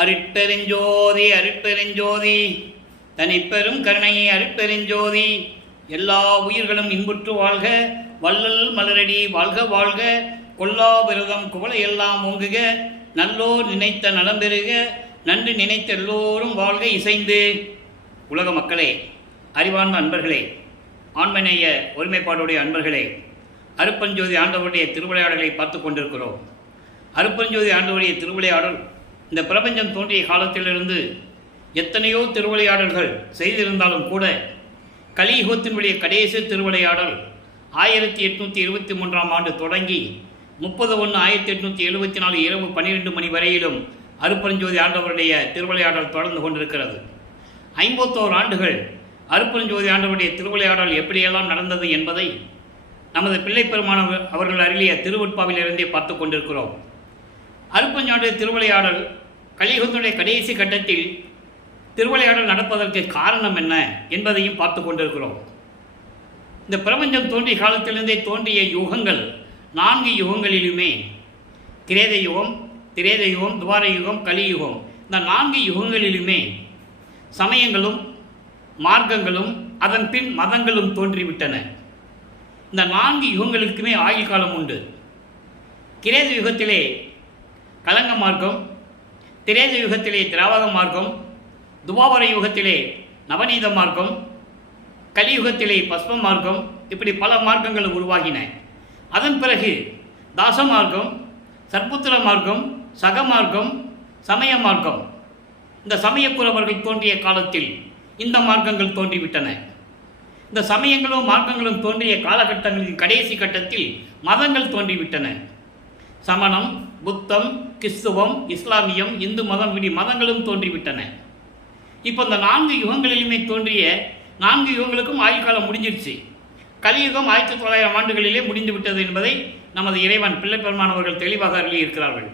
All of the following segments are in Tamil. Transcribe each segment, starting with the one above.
அருட்பெருஞ்சோதி அருட்பெருஞ்சோதி தனிப்பெரும் கருணையை அருட்பெருஞ்சோதி. எல்லா உயிர்களும் இன்புற்று வாழ்க, வள்ளல் மலரடி வாழ்க வாழ்க, கொல்லா விரதம் குவளையெல்லாம் ஓங்குக, நல்லோர் நினைத்த நலம் பெறுக, நன்றி நினைத்த எல்லோரும் வாழ்க இசைந்து. உலக மக்களே, அறிவார்ந்த அன்பர்களே, ஆண்மநேய ஒருமைப்பாடுடைய அன்பர்களே, அருட்பெருஞ்சோதி ஆண்டவருடைய திருவிளையாடலை பார்த்து கொண்டிருக்கிறோம். அருட்பெருஞ்சோதி ஆண்டவருடைய திருவிளையாடல் இந்த பிரபஞ்சம் தோன்றிய காலத்திலிருந்து எத்தனையோ திருவிளையாடல்கள் செய்திருந்தாலும் கூட கலியுகத்தினுடைய கடைசி திருவிளையாடல் 1823ஆம் ஆண்டு தொடங்கி 30/1/1874 இரவு 12 மணி வரையிலும் அருட்பெருஞ்சோதி ஆண்டவருடைய திருவிளையாடல் தொடர்ந்து கொண்டிருக்கிறது. 51 ஆண்டுகள் அருட்பெருஞ்சோதி ஆண்டவருடைய திருவிளையாடல் எப்படியெல்லாம் நடந்தது என்பதை நமது பிள்ளை பெருமான் அவர்கள் அருளிய திருவெட்பாவிலிருந்தே பார்த்து கொண்டிருக்கிறோம். அருட்பெருஞ்சோதி திருவிளையாடல் கலியுகத்தினுடைய கடைசி கட்டத்தில் திருவிளையாடல் நடப்பதற்கு காரணம் என்ன என்பதையும் பார்த்து கொண்டிருக்கிறோம். இந்த பிரபஞ்சம் தோன்றிய காலத்திலிருந்தே தோன்றிய யுகங்கள் 4 யுகங்களிலுமே கிரேத யுகம், திரேத யுகம், துவார யுகம், கலியுகம், இந்த 4 யுகங்களிலுமே சமயங்களும் மார்க்கங்களும் அதன் பின் மதங்களும் தோன்றிவிட்டன. இந்த 4 யுகங்களுக்குமே ஆயுள் காலம் உண்டு. கிரேத யுகத்திலே கலங்க மார்க்கம், திரேத யுகத்திலே திராவக மார்க்கம், துவாபர யுகத்திலே நவநீத மார்க்கம், கலியுகத்திலே பஸ்ம மார்க்கம், இப்படி பல மார்க்கங்கள் உருவாகின. அதன் பிறகு தாச மார்க்கம், சர்புத்திர மார்க்கம், சக மார்க்கம், சமய மார்க்கம், இந்த சமயக்குறவர்கள் தோன்றிய காலத்தில் இந்த மார்க்கங்கள் தோன்றிவிட்டன. இந்த சமயங்களும் மார்க்கங்களும் தோன்றிய காலகட்டங்களின் கடைசி கட்டத்தில் மதங்கள் தோன்றிவிட்டன. சமணம், புத்தம், கிறிஸ்துவம், இஸ்லாமியம், இந்து மதம், இப்படி மதங்களும் தோன்றிவிட்டன. இப்போ இந்த 4 யுகங்களிலுமே தோன்றிய 4 யுகங்களுக்கும் ஆயுள் காலம் முடிஞ்சிருச்சு. கலியுகம் 1900 ஆண்டுகளிலே முடிந்து விட்டது என்பதை நமது இறைவன் பிள்ளை பெருமான் அவர்கள் தெளிவாக அருளியிருக்கிறார்கள்.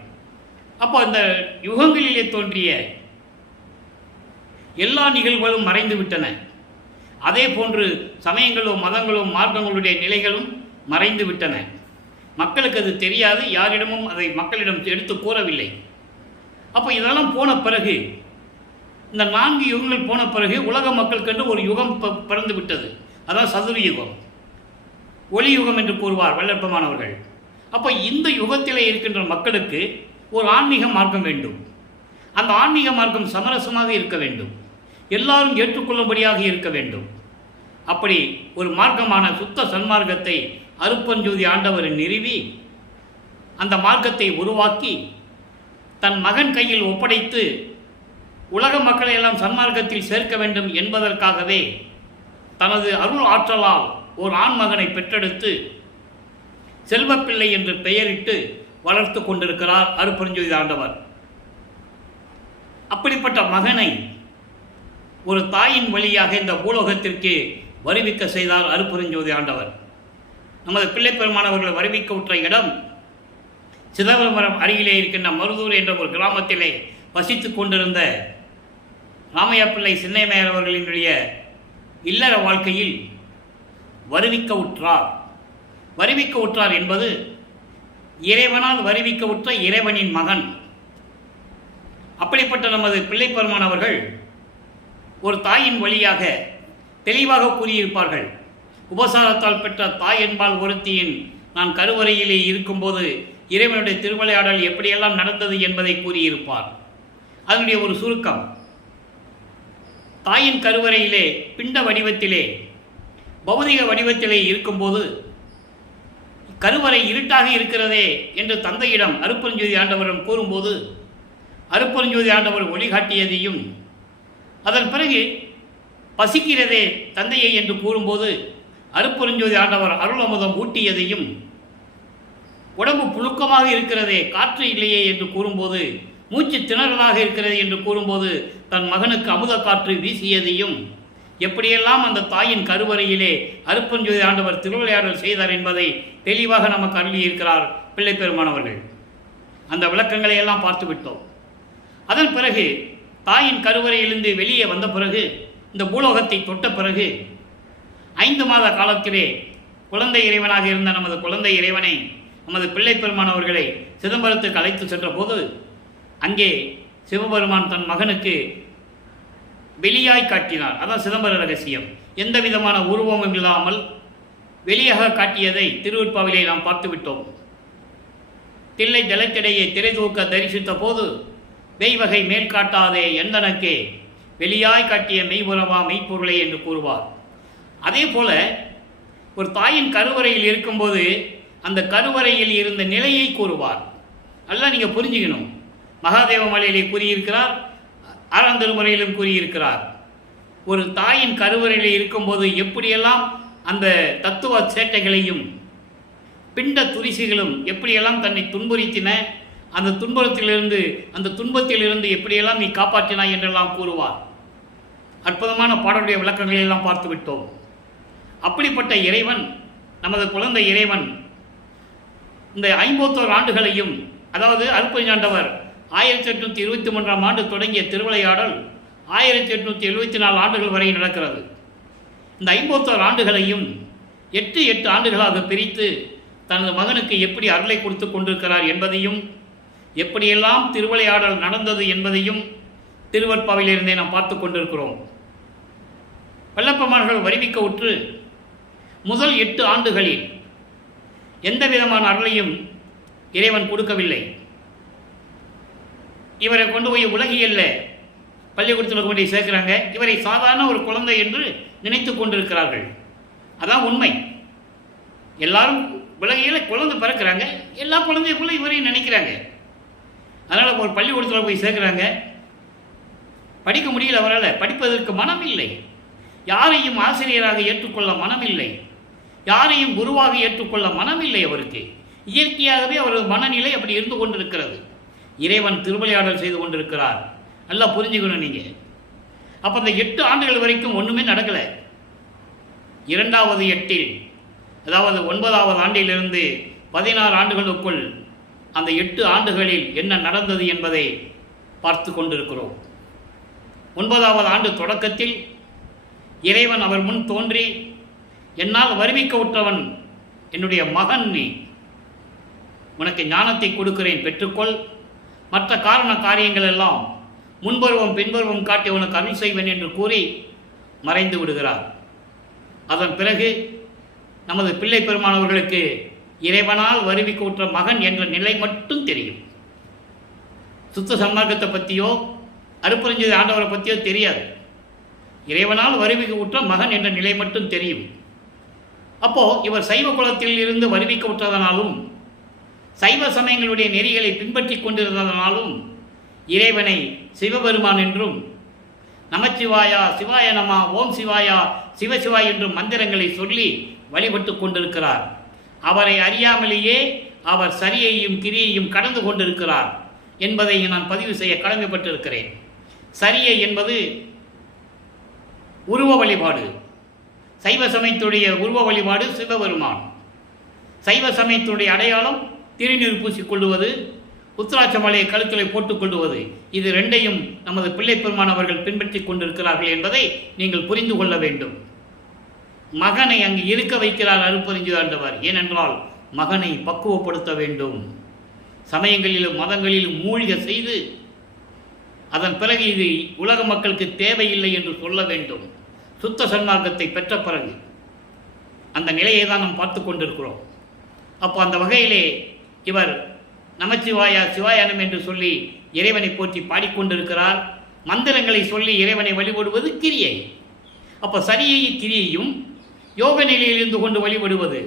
அப்போ இந்த யுகங்களிலே தோன்றிய எல்லா நிகழ்வுகளும் மறைந்து விட்டன. அதே போன்று சமயங்களும் மதங்களும் மார்க்கங்களுடைய நிலைகளும் மறைந்து விட்டன. மக்களுக்கு அது தெரியாது, யாரிடமும் அதை மக்களிடம் எடுத்து கூறவில்லை. அப்போ இதெல்லாம் போன பிறகு, இந்த 4 யுகங்கள் போன பிறகு உலக மக்கள் கண்டு ஒரு யுகம் பிறந்து விட்டது. அதான் சதுர யுகம், ஒளி யுகம் என்று கூறுவார் வல்லற்பமானவர்கள். அப்போ இந்த யுகத்திலே இருக்கின்ற மக்களுக்கு ஒரு ஆன்மீக மார்க்கம் வேண்டும். அந்த ஆன்மீக மார்க்கம் சமரசமாக இருக்க வேண்டும், எல்லாரும் ஏற்றுக்கொள்ளும்படியாக இருக்க வேண்டும். அப்படி ஒரு மார்க்கமான சுத்த சன்மார்க்கத்தை அருட்பெருஞ்சோதி ஆண்டவர் நிறுவி அந்த மார்க்கத்தை உருவாக்கி தன் மகன் கையில் ஒப்படைத்து உலக மக்களை எல்லாம் சன்மார்க்கத்தில் சேர்க்க வேண்டும் என்பதற்காகவே தனது அருள் ஆற்றலால் ஒரு ஆண்மகனை பெற்றெடுத்து செல்வப்பிள்ளை என்று பெயரிட்டு வளர்த்து கொண்டிருக்கிறார் அருட்பெருஞ்சோதி ஆண்டவர். அப்படிப்பட்ட மகனை ஒரு தாயின் வழியாக இந்த பூலோகத்திற்கு வருவிக்க செய்தார் அருட்பெருஞ்சோதி ஆண்டவர். நமது பிள்ளை பெருமானவர்கள் வருவிக்க உற்ற இடம் சிதம்பரம் அருகிலே இருக்கின்ற மருதூர் என்ற ஒரு கிராமத்திலே வசித்து கொண்டிருந்த ராமையா பிள்ளை சின்னைமையர் அவர்களினுடைய இல்லற வாழ்க்கையில் வருவிக்க உற்றார். வருவிக்க உற்றார் என்பது இறைவனால் வருவிக்க உற்ற இறைவனின் மகன். அப்படிப்பட்ட நமது பிள்ளை பெருமான் அவர்கள் ஒரு தாயின் வழியாக தெளிவாக கூறியிருப்பார்கள். உபசாரத்தால் பெற்ற தாய் என்பால் ஒருத்தியின் நான் கருவறையிலே இருக்கும்போது இறைவனுடைய திருவிளையாடல் எப்படியெல்லாம் நடந்தது என்பதை கூறியிருப்பார். அதனுடைய ஒரு சுருக்கம், தாயின் கருவறையிலே பிண்ட வடிவத்திலே பௌதிக வடிவத்திலே இருக்கும்போது கருவறை இருட்டாக இருக்கிறதே என்று தந்தையிடம் அருட்பெருஞ்சோதி ஆண்டவரிடம் கூறும்போது அருட்பெருஞ்சோதி ஆண்டவர் ஒளிகாட்டியதையும், அதன் பிறகு பசிக்கிறதே தந்தையை என்று கூறும்போது அருட்பெருஞ்சோதி ஆண்டவர் அருள் அமுதம் ஊட்டியதையும், உடம்பு புழுக்கமாக இருக்கிறதே காற்று இல்லையே என்று கூறும்போது, மூச்சு திணறலாக இருக்கிறது என்று கூறும்போது தன் மகனுக்கு அமுத காற்று வீசியதையும், எப்படியெல்லாம் அந்த தாயின் கருவறையிலே அருட்பெருஞ்சோதி ஆண்டவர் திருவிளையாடல் செய்தார் என்பதை தெளிவாக நமக்கு அருளியிருக்கிறார் பிள்ளை பெருமானவர்கள். அந்த விளக்கங்களை எல்லாம் பார்த்து விட்டோம். அதன் பிறகு தாயின் கருவறையிலிருந்து வெளியே வந்த பிறகு, இந்த பூலோகத்தை தொட்ட பிறகு 5 மாத காலத்திலே குழந்தை இறைவனாக இருந்த நமது குழந்தை இறைவனை நமது பிள்ளை பெருமானவர்களை சிதம்பரத்துக்கு அழைத்து சென்ற போது அங்கே சிவபெருமான் தன் மகனுக்கு வெளியாய் காட்டினார். அதான் சிதம்பர ரகசியம். எந்த விதமான உருவமும் இல்லாமல் வெளியாக காட்டியதை திருவெட்பாவிலே நாம் பார்த்துவிட்டோம். தில்லை ஜலத்திடையே திரை தூக்க தரிசித்த போது மெய்வகை மேல் காட்டாதே எந்தனக்கே வெளியாய் காட்டிய மெய்புறவா மெய்ப்பொருளை என்று கூறுவார். அதே போல ஒரு தாயின் கருவறையில் இருக்கும்போது அந்த கருவறையில் இருந்த நிலையை கூறுவார். அதெல்லாம் நீங்கள் புரிஞ்சுக்கணும். மகாதேவ மலையிலே கூறியிருக்கிறார், ஆறாம் திருமுறையிலும் கூறியிருக்கிறார். ஒரு தாயின் கருவறையில் இருக்கும்போது எப்படியெல்லாம் அந்த தத்துவ சேட்டைகளையும் பிண்ட துரிசிகளும் எப்படியெல்லாம் தன்னை துன்புறுத்தின, அந்த துன்பத்திலிருந்து எப்படியெல்லாம் நீ காப்பாற்றினாய் என்றெல்லாம் கூறுவார். அற்புதமான பாடலுடைய விளக்கங்களை எல்லாம் பார்த்து விட்டோம். அப்படிப்பட்ட இறைவன், நமது குழந்தை இறைவன், இந்த 51 ஆண்டுகளையும், அதாவது அருட்பெருஞ்சாண்டவர் 1823ஆம் ஆண்டு தொடங்கிய திருவிளையாடல் 1874 ஆண்டுகள் வரை நடக்கிறது. இந்த 51 ஆண்டுகளையும் 8 ஆண்டுகளாக பிரித்து தனது மகனுக்கு எப்படி அருளை கொடுத்து கொண்டிருக்கிறார் என்பதையும், எப்படியெல்லாம் திருவிளையாடல் நடந்தது என்பதையும் திருவெட்பாவிலிருந்தே நாம் பார்த்து கொண்டிருக்கிறோம். வல்லப்பெருமான்கள் வருவிக்க உற்று முதல் 8 ஆண்டுகளில் எந்த விதமான அருளையும் இறைவன் கொடுக்கவில்லை. இவரை கொண்டு போய் உலகியல்ல பள்ளிக்கூடத்தில் கொண்டு போய் சேர்க்கிறாங்க. இவரை சாதாரண ஒரு குழந்தை என்று நினைத்து கொண்டிருக்கிறார்கள். அதான் உண்மை. எல்லாரும் உலகியல குழந்தை பிறக்கிறாங்க, எல்லா குழந்தைக்குள்ள இவரையும் நினைக்கிறாங்க. அதனால் ஒரு பள்ளிக்கூடத்தில் போய் சேர்க்குறாங்க. படிக்க முடியல, அவரால் படிப்பதற்கு மனம் இல்லை. யாரையும் ஆசிரியராக ஏற்றுக்கொள்ள மனம் இல்லை, யாரையும் குருவாக ஏற்றுக்கொள்ள மனம் இல்லை அவருக்கு. இயற்கையாகவே அவரது மனநிலை அப்படி இருந்து கொண்டிருக்கிறது. இறைவன் திருவிளையாடல் செய்து கொண்டிருக்கிறார். நல்லா புரிஞ்சுக்கணும் நீங்கள். அப்போ அந்த 8 ஆண்டுகள் வரைக்கும் ஒன்றுமே நடக்கலை. 2வது 8, அதாவது 9வது ஆண்டிலிருந்து 16 ஆண்டுகளுக்குள் அந்த 8 ஆண்டுகளில் என்ன நடந்தது என்பதை பார்த்து கொண்டிருக்கிறோம். 9வது ஆண்டு தொடக்கத்தில் இறைவன் அவர் முன் தோன்றி, என்னால் வருவிக்க உற்றவன் என்னுடைய மகன், நீ உனக்கு ஞானத்தை கொடுக்கிறேன், பெற்றுக்கொள். மற்ற காரியங்கள் எல்லாம் முன்பருவம் பின்பருவம் காட்டி உனக்கு அருள் செய்வேன் என்று கூறி மறைந்து விடுகிறார். அதன் பிறகு நமது பிள்ளை பெருமானவர்களுக்கு இறைவனால் வருவிக்க உற்ற மகன் என்ற நிலை மட்டும் தெரியும். சுத்த சன்மார்க்கத்தை பற்றியோ அருட்பெருஞ்சோதி ஆண்டவரை பற்றியோ தெரியாது. இறைவனால் வருவிக்க உற்ற மகன் என்ற நிலை மட்டும் தெரியும். அப்போது இவர் சைவ குலத்தில் இருந்து வருவிக்க உற்றதனாலும் சைவ சமயங்களுடைய நெறிகளை பின்பற்றி கொண்டிருந்ததனாலும் இறைவனை சிவபெருமான் என்றும், நமச்சிவாயா சிவாய நம ஓம் சிவாயா சிவசிவாய் என்றும் மந்திரங்களை சொல்லி வழிபட்டு கொண்டிருக்கிறார். அவரை அறியாமலேயே அவர் சரியையும் கிரியையும் கடந்து கொண்டிருக்கிறார் என்பதை நான் பதிவு செய்ய கடமைப்பட்டிருக்கிறேன். சரியை என்பது உருவ வழிபாடு. சைவ சமயத்துடைய உருவ வழிபாடு சிவபெருமான். சைவ சமயத்துடைய அடையாளம் திருநீர் பூசிக்கொள்ளுவது, உத்திராட்ச மலையை கழுத்திலே போட்டுக்கொள்ளுவது. இது ரெண்டையும் நமது பிள்ளை பெருமான் அவர்கள் பின்பற்றி கொண்டிருக்கிறார்கள் என்பதை நீங்கள் புரிந்து கொள்ள வேண்டும். மகனை அங்கு இருக்க வைக்கிறார் அருட்பெருஞ்சோதி ஆண்டவர். ஏனென்றால் மகனை பக்குவப்படுத்த வேண்டும். சமயங்களிலும் மதங்களிலும் மூழ்க செய்து அதன் பிறகு இது உலக மக்களுக்கு தேவையில்லை என்று சொல்ல வேண்டும். சுத்த சன்மார்க்கத்தை பெற்ற பிறகு அந்த நிலையை தான் நாம் பார்த்து கொண்டிருக்கிறோம். அப்போ அந்த வகையிலே இவர் நமச்சிவாயா சிவாயானம் என்று சொல்லி இறைவனை போற்றி பாடிக்கொண்டிருக்கிறார். மந்திரங்களை சொல்லி இறைவனை வழிபடுவது கிரியை. அப்போ சரியை கிரியையும் யோக நிலையில் இருந்து கொண்டு வழிபடுவது,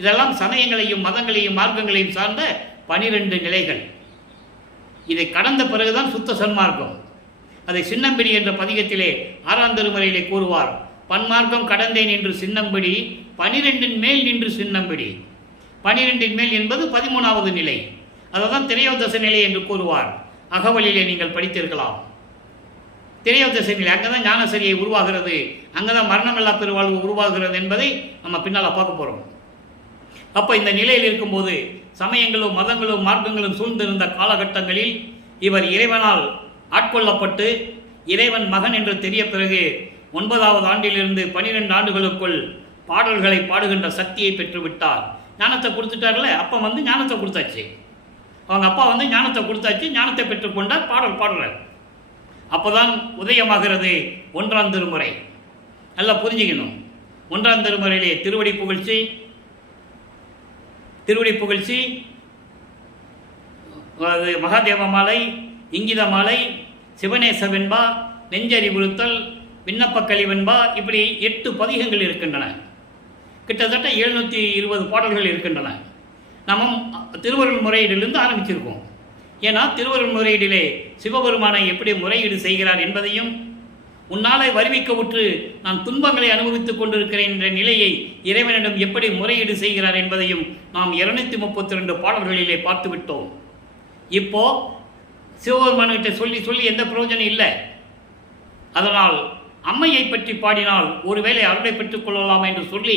இதெல்லாம் சமயங்களையும் மதங்களையும் மார்க்கங்களையும் சார்ந்த 12 நிலைகள். இதை கடந்த பிறகுதான் சுத்த சன்மார்க்கம். அதை சின்னம்பிடி என்ற பதிகத்திலே 6ஆம் திருமுறையிலே கூறுவார். பன்மார்க்கம் கடந்தேன் என்று சின்னம்பிடி 12 மேல் நின்று சின்னம்பிடி. 12 மேல் என்பது 13வது நிலை. அதுதான் திரையோதச நிலை என்று கூறுவார். அகவலிலே நீங்கள் படித்திருக்கலாம். திரையோதச நிலை, அங்கே தான் ஞானசரியை உருவாகிறது, அங்கே தான் மரணமில்லா பெருவாழ்வு உருவாகிறது என்பதை நம்ம பின்னால் பார்க்க போகிறோம். அப்போ இந்த நிலையில் இருக்கும்போது சமயங்களும் மதங்களும் மார்க்கங்களும் சூழ்ந்திருந்த காலகட்டங்களில் இவர் இறைவனால் ஆட்கொள்ளப்பட்டு இறைவன் மகன் என்று தெரிய பிறகு 9வது ஆண்டிலிருந்து 12 ஆண்டுகளுக்குள் பாடல்களை பாடுகின்ற சக்தியை பெற்றுவிட்டார். ஞானத்தை கொடுத்துட்டார்ல, அப்போ ஞானத்தை கொடுத்தாச்சு. அவங்க அப்பா வந்து ஞானத்தை கொடுத்தாச்சு, ஞானத்தை பெற்றுக்கொண்டார், பாடல் பாடுறார். அப்போதான் உதயமாகிறது 1ஆம் திருமுறை. நல்லா புரிஞ்சுக்கணும். 1ஆம் திருமுறையிலே திருவடி புகழ்ச்சி, மகாதேவ மாலை, இங்கித மாலை, சிவநேச வெண்பா, நெஞ்சறிவுறுத்தல், விண்ணப்ப கழிவென்பா, இப்படி 8 பதிகங்கள் இருக்கின்றன. கிட்டத்தட்ட 720 பாடல்கள் இருக்கின்றன. நம்ம திருவருள் முறையீடிலிருந்து ஆரம்பிச்சிருக்கோம். ஏன்னா திருவருள் முறையீடிலே சிவபெருமானை எப்படி முறையீடு செய்கிறார் என்பதையும், உன்னாலே வருவிக்க உற்று நான் துன்பங்களை அனுபவித்துக் கொண்டிருக்கிறேன் என்ற நிலையை இறைவனிடம் எப்படி முறையீடு செய்கிறார் என்பதையும் நாம் 232 பாடல்களிலே பார்த்துவிட்டோம். இப்போ சிவபெருமான்கிட்ட சொல்லி எந்த பிரயோஜனம் இல்லை. அதனால் அம்மையை பற்றி பாடினால் ஒருவேளை அருளை பெற்றுக் கொள்ளலாம் என்று சொல்லி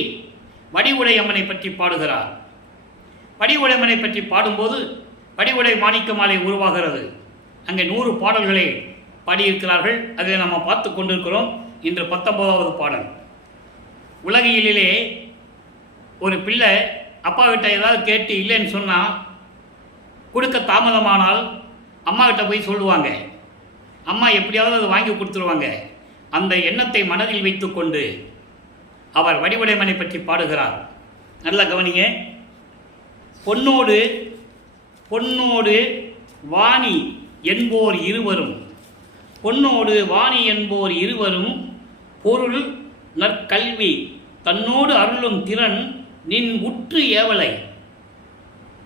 வடிவுடை அம்மனை பற்றி பாடுகிறார். வடிவுடை அம்மனை பற்றி பாடும்போது வடிவுடை மாணிக்க மாலை உருவாகிறது. அங்கே 100 பாடல்களை பாடியிருக்கிறார்கள். அதை நம்ம பார்த்து கொண்டிருக்கிறோம். இன்று 19வது பாடல். உலகியலிலே ஒரு பிள்ளை அப்பா கிட்ட ஏதாவது கேட்டு இல்லைன்னு சொன்னால், கொடுக்க தாமதமானால் அம்மா கிட்ட போய் சொல்லுவாங்க. அம்மா எப்படியாவது அதை வாங்கி கொடுத்துருவாங்க. அந்த எண்ணத்தை மனதில் வைத்துக்கொண்டு அவர் வடிவுடைமனை பற்றி பாடுகிறார். நல்லா கவனிங்க. பொன்னோடு வாணி என்போர் இருவரும் பொருள் நற்கல்வி தன்னோடு அருளும் திறன் நின் உற்று ஏவலை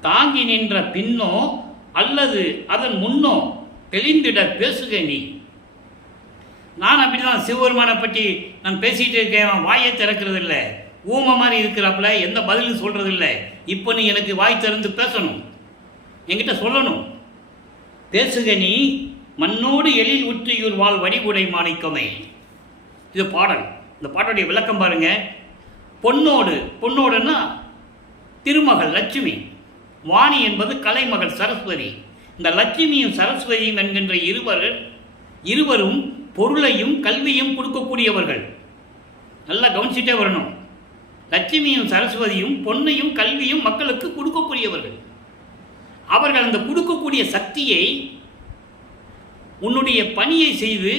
தாங்கி நின்ற பின்னோ அல்லது அதன் முன்னோ தெளிந்திட பேசுக நீ. நான் அப்படிதான் சிவபெருமானை பற்றி நான் பேசிகிட்டு இருக்கேன், வாயை திறக்கிறது இல்லை, ஊமை மாதிரி இருக்கிறாப்புல, எந்த பதிலும் சொல்கிறது இல்லை. இப்போ நீ எனக்கு வாய் திறந்து பேசணும், என்கிட்ட சொல்லணும். பேசுக நீ மண்ணோடு எழில் உற்றியூர் வாழ் வடிவுடை மாணிக்கமே. இது பாடல். இந்த பாட்டுடைய விளக்கம் பாருங்க. பொன்னோடுன்னா திருமகள் லட்சுமி, வாணி என்பது கலைமகள் சரஸ்வதி. இந்த லட்சுமியும் சரஸ்வதியும் என்கின்ற இருவரும் பொருளையும் கல்வியும் கொடுக்கக்கூடியவர்கள். நல்லா கவனிச்சுட்டே வரணும். லட்சுமியும் சரஸ்வதியும் பொன்னையும் கல்வியும் மக்களுக்கு கொடுக்கக்கூடியவர்கள். அவர்கள் அந்த கொடுக்கக்கூடிய சக்தியை உன்னுடைய பணியை செய்து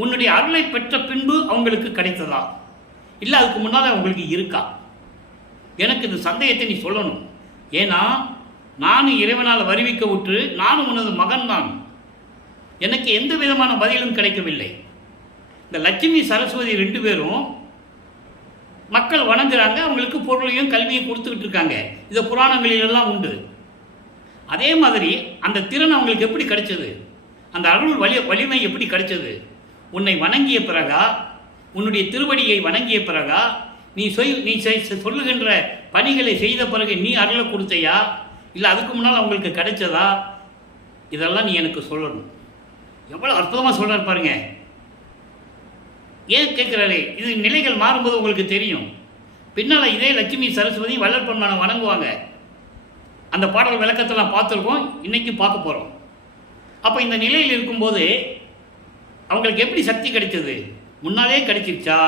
உன்னுடைய அருளை பெற்ற பின்பு அவங்களுக்கு கிடைத்ததா, இல்லை அதுக்கு முன்னால் அவங்களுக்கு இருக்கா? எனக்கு இந்த சந்தேகத்தை நீ சொல்லணும். ஏன்னா நானும் இறைவனால் வருவிக்க உற்று நானும் உனது மகன் தான். எனக்கு எந்த விதமான பதிலும் கிடைக்கவில்லை. இந்த லட்சுமி சரஸ்வதி 2 பேரும் மக்கள் வணங்குறாங்க, அவங்களுக்கு பொருளையும் கல்வியும் கொடுத்துக்கிட்டு இருக்காங்க. இது புராணங்களிலெல்லாம் உண்டு. அதே மாதிரி அந்த திறன் அவங்களுக்கு எப்படி கிடைச்சது, அந்த அருள் வலிமை எப்படி கிடைச்சது? உன்னை வணங்கிய பிறகா, உன்னுடைய திருவடியை வணங்கிய பிறகா, நீ சொல்லுகின்ற பணிகளை செய்த பிறகு நீ அருளை கொடுத்தையா, இல்லை அதுக்கு முன்னால் அவங்களுக்கு கிடைச்சதா? இதெல்லாம் நீ எனக்கு சொல்லணும். எவ்வளோ அற்புதமாக சொல்கிறார் பாருங்க. ஏன் கேட்குறாரு? இது நிலைகள் மாறும்போது உங்களுக்கு தெரியும். பின்னால் இதே லட்சுமி சரஸ்வதி வள்ளற்பெருமானை வணங்குவாங்க. அந்த பாடல் விளக்கத்தெல்லாம் பார்த்துருக்கோம், இன்றைக்கும் பார்க்க போகிறோம். அப்போ இந்த நிலையில் இருக்கும்போது அவங்களுக்கு எப்படி சக்தி கிடைச்சது? முன்னாலே கிடைச்சிருச்சா,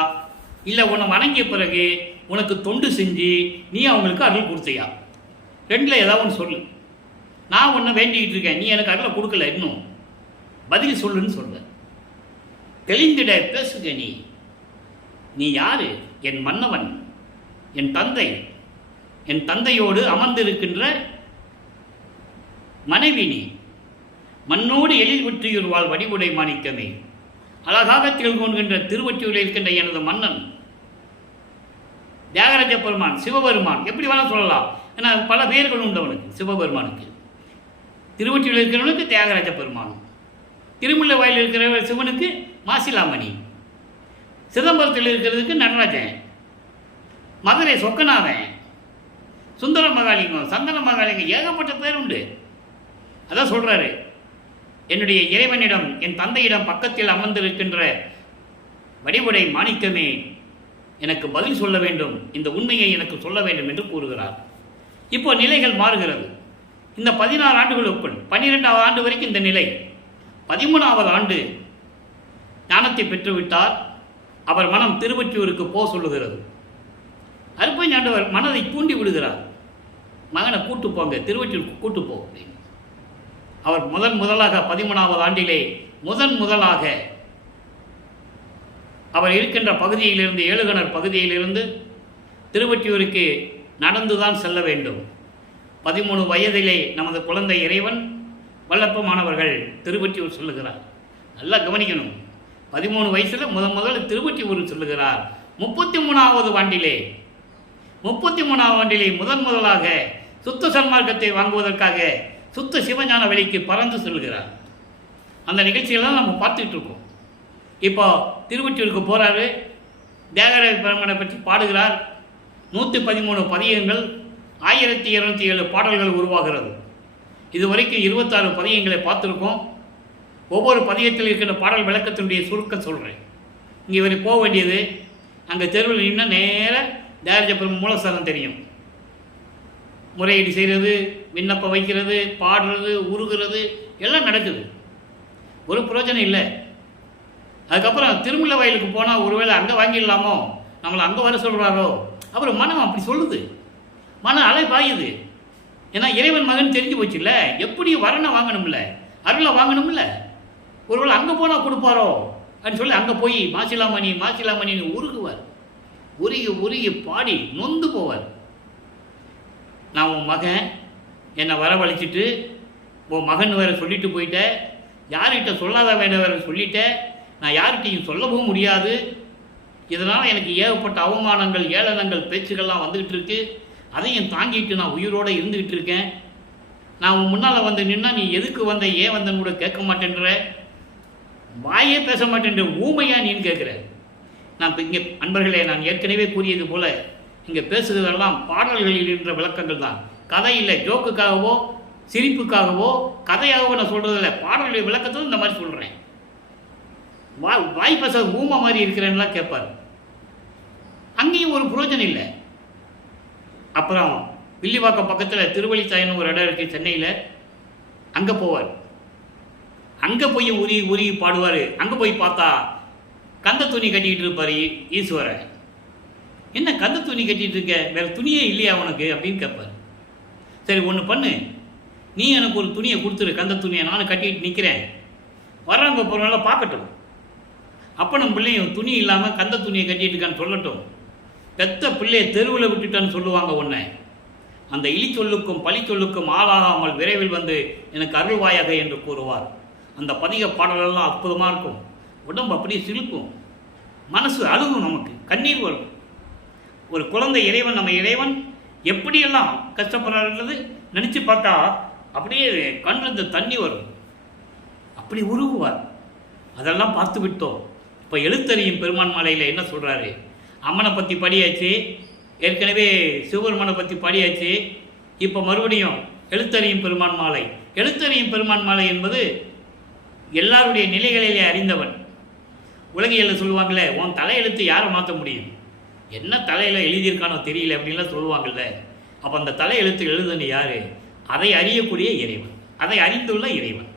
இல்லை உன்னை வணங்கிய பிறகு உனக்கு தொண்டு செஞ்சு நீ அவங்களுக்கு அருள் கொடுத்தையா? 2ல் ஏதாவது ஒன்று சொல்லு. நான் உன்னை வேண்டிக்கிட்டு இருக்கேன், நீ எனக்கு அருளை கொடுக்கல, இன்னும் பதில் சொல்லுன்னு சொல்ற. தெளிந்திட பேசுக நீ யாரு? என் மன்னவன், என் தந்தை, என் தந்தையோடு அமர்ந்திருக்கின்ற மனைவி நீ. மண்ணோடு எழில் உற்றியூர் வாழ் வடிவுடை மாணிக்கமே. அழகாக திகழ்கின்ற திருவொற்றியூரில் இருக்கின்ற எனது மன்னன் தியாகராஜ பெருமான், சிவபெருமான், எப்படி வேணால் சொல்லலாம். ஏன்னா பல பெயர்கள் உண்டு அவனுக்கு. சிவபெருமானுக்கு திருவொற்றியூரில் இருக்கிறவனுக்கு தியாகராஜ பெருமான், திருமுல்லை வாயில் இருக்கிற சிவனுக்கு மாசிலாமணி, சிதம்பரத்தில் இருக்கிறதுக்கு நடராஜன், மதுரை சொக்கநாதன், சுந்தர மகாலிங்கம், சந்தன மகாலிங்கம், ஏகப்பட்ட பேர் உண்டு. அதான் சொல்கிறாரு, என்னுடைய இறைவனிடம், என் தந்தையிடம் பக்கத்தில் அமர்ந்திருக்கின்ற வடிவுடை மாணிக்கமே, எனக்கு பதில் சொல்ல வேண்டும், இந்த உண்மையை எனக்கு சொல்ல வேண்டும் என்று கூறுகிறார். இப்போ நிலைகள் மாறுகிறது. இந்த 16 ஆண்டுகளுக்குள் 12வது ஆண்டு வரைக்கும் இந்த நிலை. 13வது ஆண்டு ஞானத்தை பெற்றுவிட்டார். அவர் மனம் திருவொற்றியூருக்கு சொல்லுகிறது. அருப்பஞாண்டவர் மனதை தூண்டி விடுகிறார். மகனை கூட்டு போங்க, திருவொற்றியூருக்கு கூட்டு போ அப்படின்னு. அவர் முதலாக 13வது ஆண்டிலே முதலாக அவர் இருக்கின்ற பகுதியிலிருந்து ஏழுகணர் பகுதியிலிருந்து திருவொற்றியூருக்கு நடந்துதான் செல்ல வேண்டும். 13 வயதிலே நமது குழந்தை இறைவன் வல்லப்பமானவர்கள் திருவொற்றியூர் சொல்லுகிறார். நல்லா கவனிக்கணும். 13 வயசில் முதல் திருவொற்றியூர் சொல்லுகிறார். 33வது ஆண்டிலே முதலாக சுத்த சன்மார்க்கத்தை வாங்குவதற்காக சுத்த சிவஞான வழிக்கு பறந்து செல்கிறார். அந்த நிகழ்ச்சியெல்லாம் நம்ம பார்த்துக்கிட்டு இருக்கோம். இப்போ திருவொற்றியூருக்கு போகிறாரு. தியாகராஜ பெருமானை பற்றி பாடுகிறார். 113 பதியங்கள், 1207 பாடல்கள் உருவாகிறது. இதுவரைக்கும் 26 பதியங்களை பார்த்துருக்கோம். ஒவ்வொரு பதியத்தில் இருக்கின்ற பாடல் விளக்கத்தினுடைய சுருக்கம் சொல்கிறேன். இங்கே இவர் போக வேண்டியது, அங்கே தெருவில் இன்னும் நேராக தியாகராஜ பெருமான் மூலஸ்தானம் தெரியும். முறையீடு செய்கிறது, விண்ணப்பம் வைக்கிறது, பாடுறது, உருகிறது எல்லாம் நடக்குது. ஒரு பிரயோஜனம் இல்லை. அதுக்கப்புறம் திருமலை வயலுக்கு போனால் ஒருவேளை அங்கே வாங்கிடலாமோ, நம்மளை அங்கே வர சொல்கிறாரோ, அப்புறம் மனம் அப்படி சொல்லுது. மனம் அலை பாயுது. ஏன்னா இறைவன் மகன் தெரிஞ்சு போச்சு இல்லை, எப்படி வரனை வாங்கணும்ல, அருளை வாங்கணும்ல. ஒருவேளை அங்கே போனால் கொடுப்பாரோ அப்படின்னு சொல்லி அங்கே போய் மாசிலாமணின்னு உருகுவார். உருகி பாடி நொந்து போவார். நான் உன் மகன் என்னை வரவழைச்சிட்டு உன் மகன் வேறு சொல்லிட்டு போயிட்டேன், யார்கிட்ட சொல்லாத வேற சொல்லிட்டேன், நான் யார்கிட்டையும் சொல்லவும் முடியாது. இதனால் எனக்கு ஏகப்பட்ட அவமானங்கள், ஏளனங்கள், பேச்சுக்கள்லாம் வந்துக்கிட்டு இருக்கு. அதையும் தாங்கிட்டு நான் உயிரோடு இருந்துக்கிட்டு இருக்கேன். நான் உன் முன்னால் வந்து நின்னா நீ எதுக்கு வந்த, ஏன் வந்தன்னு கூட கேட்க மாட்டேன்ற, வாயே பேச மாட்டேன்ற, ஊமையா நீன்னு கேட்குற. நான் இப்போ இங்கே அன்பர்களே, நான் ஏற்கனவே கூறியது போல் இங்கே பேசுகிறதெல்லாம் பாடல்களில் என்ற விளக்கங்கள் தான். கதை இல்லை, ஜோக்குக்காகவோ சிரிப்புக்காகவோ கதையாகவோ நான் சொல்கிறதில்ல. பாடலுடைய விளக்கத்தில் இந்த மாதிரி சொல்கிறேன். வாய் பேச ஊமை மாதிரி இருக்கிறேன்லாம் கேட்பார். அங்கேயும் ஒரு புரோஜனம் இல்லை. அப்புறம் வில்லிவாக்கம் பக்கத்தில் திருவள்ளித்தாயின்னு ஒரு இடம் இருக்குது சென்னையில், அங்கே போவார். அங்கே போய் உருகி பாடுவார். அங்கே போய் பார்த்தா கந்த துணி கட்டிக்கிட்டு இருப்பார் ஈஸ்வரன். என்ன கந்த துணி கட்டிகிட்டு இருக்க, வேறு துணியே இல்லையா உனக்கு அப்படின்னு கேட்பார். சரி ஒன்று பண்ணு, நீ எனக்கு ஒரு துணியை கொடுத்துரு, கந்த துணியை நானும் கட்டிக்கிட்டு நிற்கிறேன், வர்றவங்க போகிறனால பார்க்கட்டும். அப்பனும் பிள்ளையும் துணி இல்லாமல் கந்த துணியை கட்டிட்டு இருக்கான்னு சொல்லட்டும். பெத்த பிள்ளையை தெருவில் விட்டுட்டான்னு சொல்லுவாங்க உன்னை. அந்த இழி சொல்லுக்கும் பழி சொல்லுக்கும் ஆளாகாமல் விரைவில் வந்து எனக்கு அருள்வாயாக என்று கூறுவார். அந்த பதிக பாடலெல்லாம் அற்புதமாக இருக்கும். உடம்பு அப்படியே சிலுக்கும், மனசு அழுகும், நமக்கு கண்ணீர் வரும். ஒரு குழந்தை இறைவன், நம்ம இறைவன் எப்படியெல்லாம் கஷ்டப்படுறாருன்றது நினச்சி பார்த்தா அப்படியே கண்ணிலிருந்து தண்ணி வரும். அப்படி உருகுவார். அதெல்லாம் பார்த்து விட்டோம். இப்போ எழுத்தறியும் பெருமான் மாலையில் என்ன சொல்கிறாரு, அம்மனை பற்றி படியாச்சு, ஏற்கனவே சிவபெருமானை பற்றி படியாச்சு. இப்போ மறுபடியும் எழுத்தறியும் பெருமான் மாலை. எழுத்தறியும் பெருமான் மாலை என்பது எல்லாருடைய நிலைகளிலே அறிந்தவன். உலகியலில் சொல்லுவாங்களே, உன் தலையெழுத்து யாரை மாற்ற முடியும், என்ன தலையில் எழுதியிருக்கானோ தெரியல அப்படின்லாம் சொல்லுவாங்கள்ல. அப்போ அந்த தலையெழுத்து எழுதுன்னு யார், அதை அறியக்கூடிய இறைவன், அதை அறிந்துள்ள இறைவன்.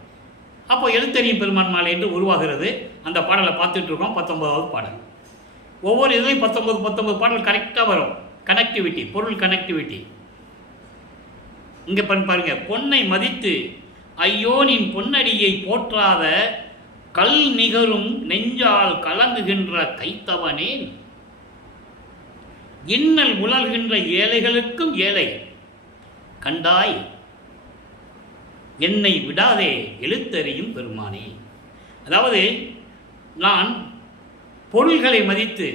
அப்போ எழுத்தறியும் பெருமான் மாலை என்று உருவாகிறது. அந்த பாடலை பார்த்துட்டு இருக்கோம். 19வது பாடல். ஒவ்வொரு இதுலையும் 19 பாடல் கரெக்டாக வரும். கனெக்டிவிட்டி, பொருள் கனெக்டிவிட்டி. இங்கே பாருங்க, பொன்னை மதித்து ஐயோ நின் பொன்னடியை போற்றாத கல் நிகரும் நெஞ்சால் கலங்குகின்ற கைத்தவனேன், இன்னல் உலர்கின்ற ஏழைகளுக்கும் ஏழை கண்டாய், என்னை விடாதே எழுத்தறியும் பெருமானே. அதாவது நான் பொருள்களை மதித்து,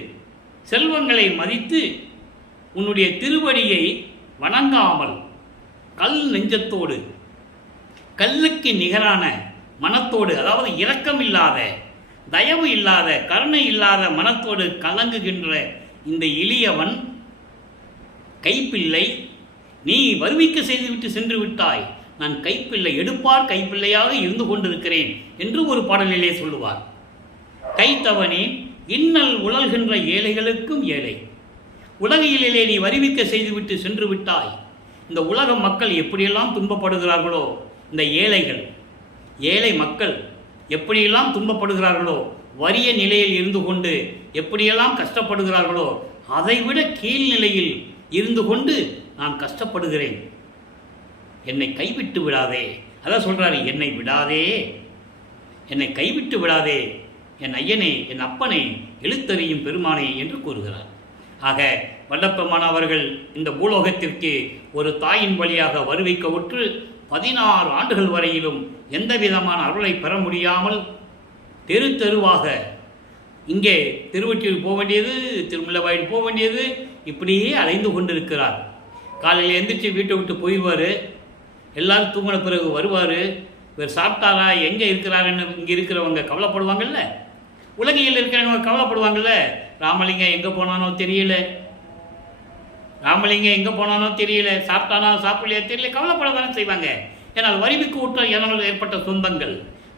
செல்வங்களை மதித்து உன்னுடைய திருவடியை வணங்காமல் கல் நெஞ்சத்தோடு, கல்லுக்கு நிகரான மனத்தோடு, அதாவது இரக்கம் இல்லாத, தயவு இல்லாத, கருணை இல்லாத மனத்தோடு கலங்குகின்ற இந்த எளியவன் கைப்பிள்ளை, நீ வருவிக்க செய்துவிட்டு சென்று விட்டாய், நான் கைப்பிள்ளை, எடுப்பார் கைப்பிள்ளையாக இருந்து கொண்டிருக்கிறேன் என்று ஒரு பாடலிலே சொல்லுவார். கைத்தவனே இன்னல் உழல்கின்ற ஏழைகளுக்கும் ஏழை, உலகிலே நீ வருவிக்க செய்துவிட்டு சென்று விட்டாய். இந்த உலக மக்கள் எப்படியெல்லாம் துன்பப்படுகிறார்களோ, இந்த ஏழைகள், ஏழை மக்கள் எப்படியெல்லாம் துன்பப்படுகிறார்களோ, வறிய நிலையில் இருந்து கொண்டு எப்படியெல்லாம் கஷ்டப்படுகிறார்களோ, அதைவிட கீழ்நிலையில் இருந்து கொண்டு நான் கஷ்டப்படுகிறேன், என்னை கைவிட்டு விடாதே அதான் சொல்கிறாரு, என்னை விடாதே, என்னை கைவிட்டு விடாதே, என் ஐயனே, என் அப்பனே, எழுத்தறியும் பெருமானே என்று கூறுகிறார். ஆக வல்லப்பெருமான் அவர்கள் இந்த பூலோகத்திற்கு ஒரு தாயின் வழியாக வருவிக்க உற்று 16 ஆண்டுகள் வரையிலும் எந்த விதமான அருளை பெற முடியாமல் தெரு தெருவாக இங்கே திருவொற்றியூர் போக வேண்டியது, திருமலைவாயில் போக வேண்டியது, இப்படியே அலைந்து கொண்டிருக்கிறார். காலையில் எந்திரிச்சு வீட்டை விட்டு போயிடுவார், எல்லோரும் தூங்கின பிறகு வருவார். இவர் சாப்பிட்டாரா, எங்கே இருக்கிறாருன்னு இங்கே இருக்கிறவங்க கவலைப்படுவாங்கல்ல, உலகில் இருக்கிறவங்க கவலைப்படுவாங்கல்ல. ராமலிங்கம் எங்கே போனானோ தெரியல, ராமலிங்கம் எங்கே போனானோ தெரியல, சாப்பிட்டானோ சாப்பிடலையோ தெரியல, கவலைப்பட தானே செய்வாங்க. ஏன்னால் வரிவுக்கு உற்ற இதனால் ஏற்பட்ட சொந்தங்கள்.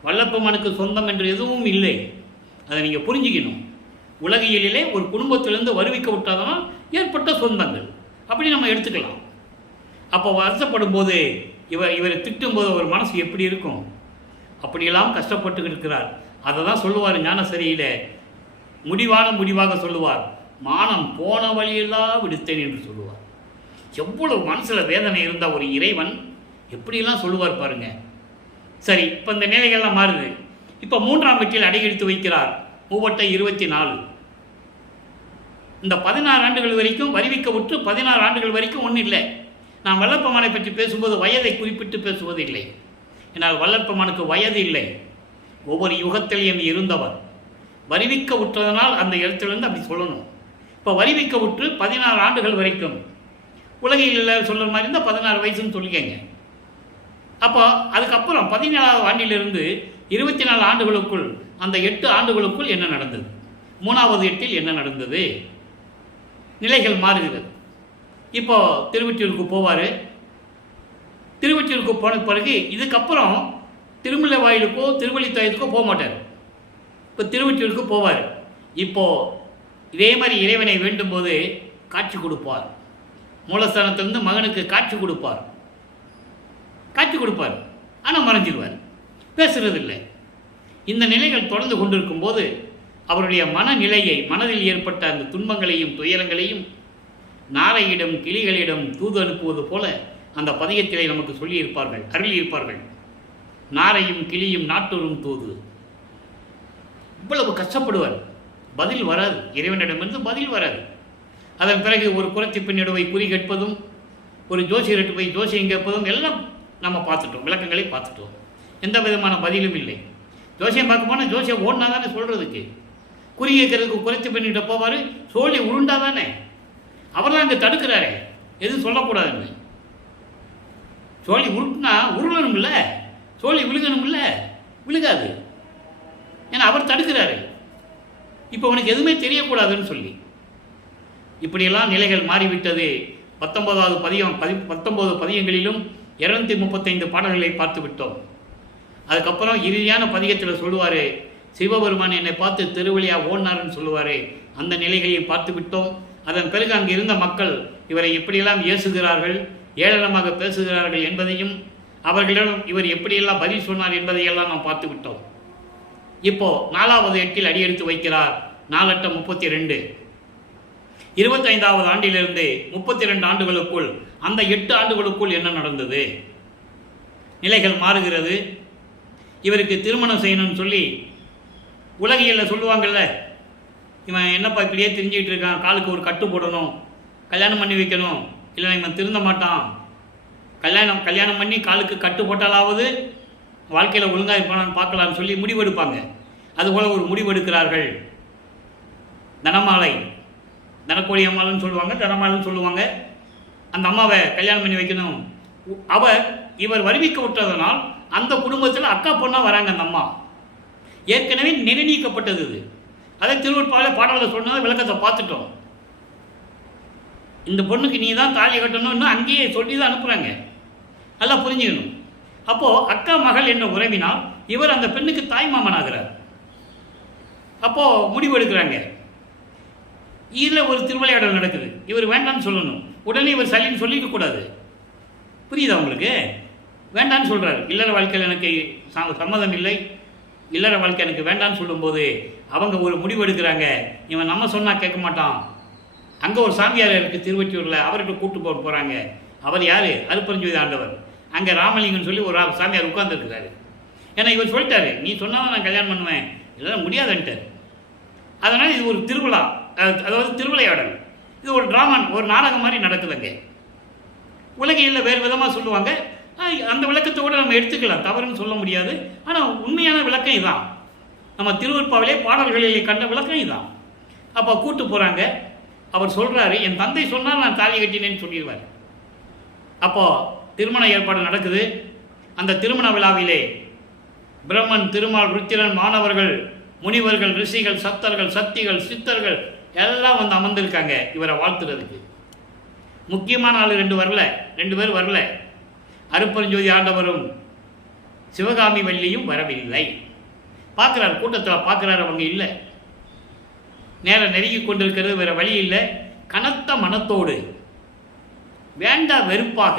வல்லப்பெருமானுக்கு சொந்தம் என்று எதுவும் இல்லை, அதை நீங்கள் புரிஞ்சுக்கணும். உலகியலிலே ஒரு குடும்பத்திலிருந்து வருவிக்க விட்டாதான் ஏற்பட்ட சொந்தங்கள், அப்படி நம்ம எடுத்துக்கலாம். அப்போ வருத்தப்படும் போது இவரை திட்டும்போது ஒரு மனசு எப்படி இருக்கும்? அப்படியெல்லாம் கஷ்டப்பட்டு இருக்கிறார். அதை தான் சொல்லுவார் ஞானசரியில், முடிவாக சொல்லுவார், மானம் போன வழியெல்லாம் விடுத்தேன் என்று சொல்லுவார். எவ்வளவு மனசில் வேதனை இருந்த ஒரு இறைவன் எப்படியெல்லாம் சொல்லுவார் பாருங்க. சரி, இப்போ இந்த நிலைகள்லாம் மாறுது. இப்போ 3ஆம் வீட்டில் அடியெடுத்து வைக்கிறார். 24. இந்த 16 ஆண்டுகள் வரைக்கும் வருவிக்க விட்டு 16 ஆண்டுகள் வரைக்கும் ஒன்றும் இல்லை. நான் வல்லப்பெருமானை பற்றி பேசும்போது வயதை குறிப்பிட்டு பேசுவது இல்லை. ஏன்னால் வல்லப்பெருமானுக்கு வயது இல்லை, ஒவ்வொரு யுகத்திலையும் இருந்தவர். வருவிக்க விட்டதனால் அந்த இடத்திலிருந்து அப்படி சொல்லணும். இப்போ வருவிக்க விட்டு 16 ஆண்டுகள் வரைக்கும் உலகில் சொல்கிற மாதிரி இருந்தால் 16 வயசுன்னு சொல்லிக்கங்க. அப்போ அதுக்கப்புறம் 17ஆவது ஆண்டிலிருந்து 24 ஆண்டுகளுக்குள், அந்த 8 ஆண்டுகளுக்குள் என்ன நடந்தது, 3வது 8இல் என்ன நடந்தது, நிலைகள் மாறுகிறது. இப்போ திருவொற்றியூருக்கு போவார். திருவொற்றியூருக்கு போன பிறகு இதுக்கப்புறம் திருமலைவாயிலுக்கோ திருவள்ளித்தாயத்துக்கோ போக மாட்டார். இப்போ திருவொற்றியூருக்கு போவார். இப்போது இதே மாதிரி இறைவனை வேண்டும் போது காட்சி கொடுப்பார். மூலஸ்தானத்திலிருந்து மகனுக்கு காட்சி கொடுப்பார். ஆனால் மறைஞ்சிடுவார், பேசுறதில்லை. இந்த நிலைகள் தொடர்ந்து கொண்டிருக்கும் போது அவருடைய மனநிலையை, மனதில் ஏற்பட்ட அந்த துன்பங்களையும் துயரங்களையும் நாரையிடம் கிளிகளிடம் தூது அனுப்புவது போல அந்த பதிகத்திலே நமக்கு சொல்லியிருப்பார்கள், அருளியிருப்பார்கள். நாரையும் கிளியும் நாட்டொரும் தூது. இவ்வளவு கஷ்டப்படுவார், பதில் வராது, இறைவனிடமிருந்து பதில் வராது. அதன் பிறகு ஒரு குறைச்சி பெண்ணிடவை குறி கேட்பதும், ஒரு ஜோசியர்கிட்ட போய் ஜோசியம் கேட்பதும் எல்லாம் நம்ம பார்த்துட்டோம், விளக்கங்களை பார்த்துட்டோம். எந்த விதமான பதிலும் இல்லை. ஜோசியம் பார்க்க போனால் ஜோசியம் ஓடினா தானே சொல்கிறதுக்கு, குறி கேட்கறதுக்கு குறைச்சி பெண்ணிட்ட போவார், சோழி உருண்டா தானே, அவர் தான் அங்கே தடுக்கிறாரே எதுவும் சொல்லக்கூடாதுன்னு. சோழி உருட்டுனா உருளணும்ல, சோழி விழுகணும்ல, விழுகாது. ஏன்னா அவர் தடுக்கிறாரு. இப்போ உனக்கு எதுவுமே தெரியக்கூடாதுன்னு சொல்லி இப்படியெல்லாம் நிலைகள் மாறிவிட்டது. 19வது பதியம் 19 பதியங்களிலும் 235 பாடல்களை பார்த்து விட்டோம். அதுக்கப்புறம் இறுதியான பதிகத்தில் சொல்லுவார், சிவபெருமான் என்னை பார்த்து திருவழியாக ஓடினார்னு சொல்லுவார். அந்த நிலைகளையும் பார்த்து விட்டோம். அதன் பிறகு அங்கு இருந்த மக்கள் இவரை எப்படியெல்லாம் ஏசுகிறார்கள், ஏளனமாக பேசுகிறார்கள் என்பதையும், அவர்களிடம் இவர் எப்படியெல்லாம் பதில் சொன்னார் என்பதையெல்லாம் நாம் பார்த்து விட்டோம். இப்போ 4வது 8இல் அடியெடுத்து வைக்கிறார். 4 8 32. 25வது ஆண்டிலிருந்து 32 ஆண்டுகளுக்குள், அந்த 8 ஆண்டுகளுக்குள் என்ன நடந்தது? நிலைகள் மாறுகிறது. இவருக்கு திருமணம் செய்யணும்னு சொல்லி உலகியலில் சொல்லுவாங்கள்ல, இவன் என்னப்பா இப்படியே தெரிஞ்சுக்கிட்டு இருக்கான், காலுக்கு ஒரு கட்டு போடணும், கல்யாணம் பண்ணி வைக்கணும், இல்லை இவன் திருந்த மாட்டான், கல்யாணம் பண்ணி காலுக்கு கட்டு போட்டாலாவது வாழ்க்கையில் ஒழுங்காக இருப்பானான்னு பார்க்கலான்னு சொல்லி முடிவெடுப்பாங்க. அதுபோல் ஒரு முடிவெடுக்கிறார்கள். தனமாலை, தனக்கோழி அம்மாளுன்னு சொல்லுவாங்க, தனமாலைன்னு சொல்லுவாங்க. அந்த அம்மாவை கல்யாணம் பண்ணி வைக்கணும். இவர் வருவிக்க விட்டதனால் அந்த குடும்பத்தில் அக்கா பொண்ணாக வராங்க. அந்த அம்மா ஏற்கனவே நிர்ணயிக்கப்பட்டது இது. அதை திருவள்ளுவர் பாடலில் சொன்னதை விளக்கத்தை பார்த்துட்டோம். இந்த பொண்ணுக்கு நீ தான் தாலி கட்டணும்னு அங்கேயே சொல்லி தான் அனுப்புகிறாங்க. நல்லா புரிஞ்சுக்கணும். அப்போது அக்கா மகள் என்ற உறவினால் இவர் அந்த பெண்ணுக்கு தாய் மாமன் ஆகிறார். அப்போது முடிவெடுக்கிறாங்க. இதில் ஒரு திருவிளையாடல் நடக்குது. இவர் வேண்டான்னு சொல்லணும், உடனே இவர் சரின்னு சொல்லிக்கக்கூடாது. புரியுதா உங்களுக்கு? வேண்டான்னு சொல்கிறார். இல்லற வாழ்க்கையில் எனக்கு சம்மதம் இல்லை, இல்லற வாழ்க்கை எனக்கு வேண்டான்னு சொல்லும்போது அவங்க ஒரு முடிவு எடுக்கிறாங்க. இவன் நம்ம சொன்னால் கேட்க மாட்டான். அங்கே ஒரு சாமியார் இருக்குது திருவொற்றியூரில், அவர்கிட்ட கூப்பிட்டு போகிறாங்க. அவர் யார்? அருட்பெருஞ்சோதி ஆண்டவர். அங்கே ராமலிங்கன்னு சொல்லி ஒரு சாமியார் உட்கார்ந்துருக்கிறாரு. ஏன்னா இவர் சொல்லிட்டாரு, நீ சொன்னாலும் நான் கல்யாணம் பண்ணுவேன், இல்லைன்னா முடியாதுன்ட்டார். அதனால் இது ஒரு திருவிழா, அதாவது திருவிளையாடல். இது ஒரு ட்ராமா, ஒரு நாடகம் மாதிரி நடக்குதுங்க. உலகையில் வேறு விதமாக சொல்லுவாங்க. அந்த விளக்கத்தோடு நம்ம எடுத்துக்கலாம், தவறுன்னு சொல்ல முடியாது. ஆனால் உண்மையான விளக்கம் இதான். நம்ம திருவருட்பாவிலே பாடல்களிலே கண்ட விளக்கம் இதான். அப்போ கூட்டு போகிறாங்க. அவர் சொல்கிறாரு, என் தந்தை சொன்னால் நான் தாலி கட்டினேன்னு சொல்லிடுவார். அப்போது திருமண ஏற்பாடு நடக்குது. அந்த திருமண விழாவிலே பிரம்மன், திருமால், ருத்திரன், மாணவர்கள், முனிவர்கள், ரிஷிகள், சத்தர்கள், சக்திகள், சித்தர்கள் எல்லாம் வந்து அமர்ந்திருக்காங்க இவரை வாழ்த்துறதுக்கு. முக்கியமான ஆள் 2 பேர் வரல. அருட்பெருஞ்சோதி ஆண்டவரும் சிவகாமி வள்ளியும் வரவில்லை. பார்க்குறாரு, கூட்டத்தில் பார்க்குறாரு, அவங்க இல்லை. நேரம் நெருங்கி கொண்டிருக்கிறது, வேறு வழி இல்லை. கனத்த மனத்தோடு வேண்டா வெறுப்பாக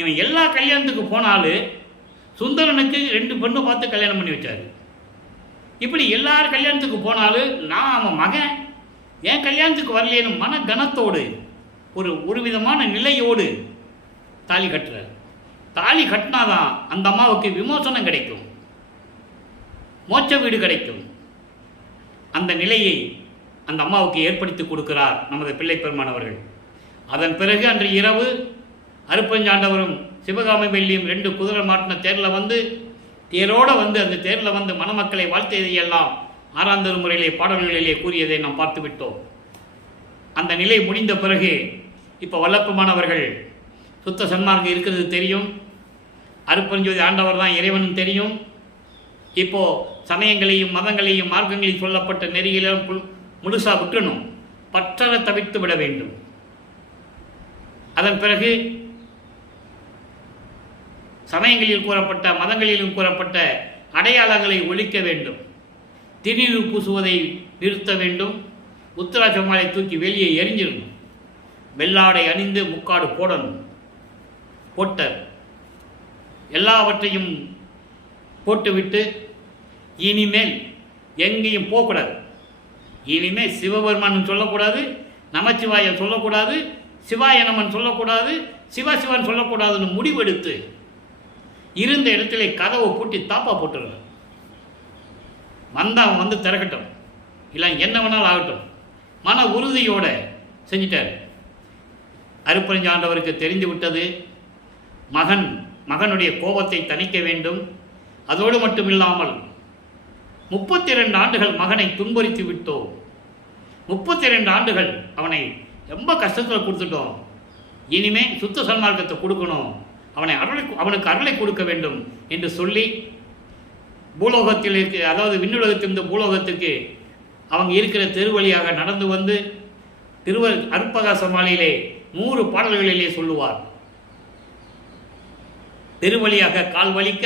இவன் எல்லா கல்யாணத்துக்கு போனாலும் சுந்தரனுக்கு 2 பெண்ணை பார்த்து கல்யாணம் பண்ணி வச்சார். இப்படி எல்லார் கல்யாணத்துக்கு போனாலும் நான் அவன் மகன் என் கல்யாணத்துக்கு வரலேன்னு மன கனத்தோடு ஒரு விதமான நிலையோடு தாலி கட்டுறார். தாலி கட்டினாதான் அந்த அம்மாவுக்கு விமோசனம் கிடைக்கும், மோட்ச வீடு கிடைக்கும். அந்த நிலையை அந்த அம்மாவுக்கு ஏற்படுத்தி கொடுக்கிறார் நமது பிள்ளை பெருமானவர்கள். அதன் பிறகு அன்று இரவு அருட்பெருஞ்சாண்டவரும் சிவகாமி வெள்ளியும் 2 குதிரை மாட்டின தேரில் வந்து தேரோடு வந்து அந்த தேரில் வந்து மணமக்களை வாழ்த்தியதையெல்லாம் 6ஆம் திருமுறையிலே பாடல்களிலே கூறியதை நாம் பார்த்து விட்டோம். அந்த நிலை முடிந்த பிறகு இப்போ வல்லப்பமானவர்கள் சுத்த சன்மார்க்கம் இருக்கிறது தெரியும், அருட்பெருஞ்சோதி ஆண்டவர் தான் இறைவனும் தெரியும். இப்போது சமயங்களையும் மதங்களையும் மார்க்கங்களையும் சொல்லப்பட்ட நெறியிலும் முழுசாக விட்டுணும், பற்றற தவிர்த்து விட வேண்டும். அதன் பிறகு சமயங்களில் கூறப்பட்ட மதங்களிலும் கூறப்பட்ட அடையாளங்களை ஒழிக்க வேண்டும், திருநீர் பூசுவதை நிறுத்த வேண்டும், உத்தராட்ச மாலை தூக்கி வெளியே எரிஞ்சிடணும், வெள்ளாடை அணிந்து முக்காடு போடணும். போட்டர் எல்லாவற்றையும் போட்டுவிட்டு இனிமேல் எங்கேயும் போகக்கூடாது. இனிமேல் சிவபெருமான் சொல்லக்கூடாது, நமச்சிவாயம் சொல்லக்கூடாது, சிவாயனமன் சொல்லக்கூடாது, சிவசிவன் சொல்லக்கூடாதுன்னு முடிவெடுத்து இருந்த இடத்துல கதவை பூட்டி தாப்பா போட்டுருங்க. வந்தவன் வந்து திறக்கட்டும், இல்லை என்ன வேணாலும் ஆகட்டும், மன உறுதியோடு செஞ்சிட்டார். அருட்பெருஞ்சாண்டவருக்கு தெரிந்து விட்டது, மகனுடைய கோபத்தை தணிக்க வேண்டும். அதோடு மட்டுமில்லாமல் 32 ஆண்டுகள் மகனை துன்புறுத்தி விட்டோம், 32 ஆண்டுகள் அவனை ரொம்ப கஷ்டத்தில் கொடுத்துட்டோம், இனிமே சுத்த சன்மார்க்கத்தை கொடுக்கணும், அவனுக்கு அருளை கொடுக்க வேண்டும் என்று சொல்லி பூலோகத்தில் இருக்க, அதாவது விண்ணுலகத்திலிருந்து பூலோகத்துக்கு அவங்க இருக்கிற தெருவழியாக நடந்து வந்து அருட்பகாச மாலையிலே 100 பாடல்களிலே சொல்லுவார். தெருவழியாக கால் வலிக்க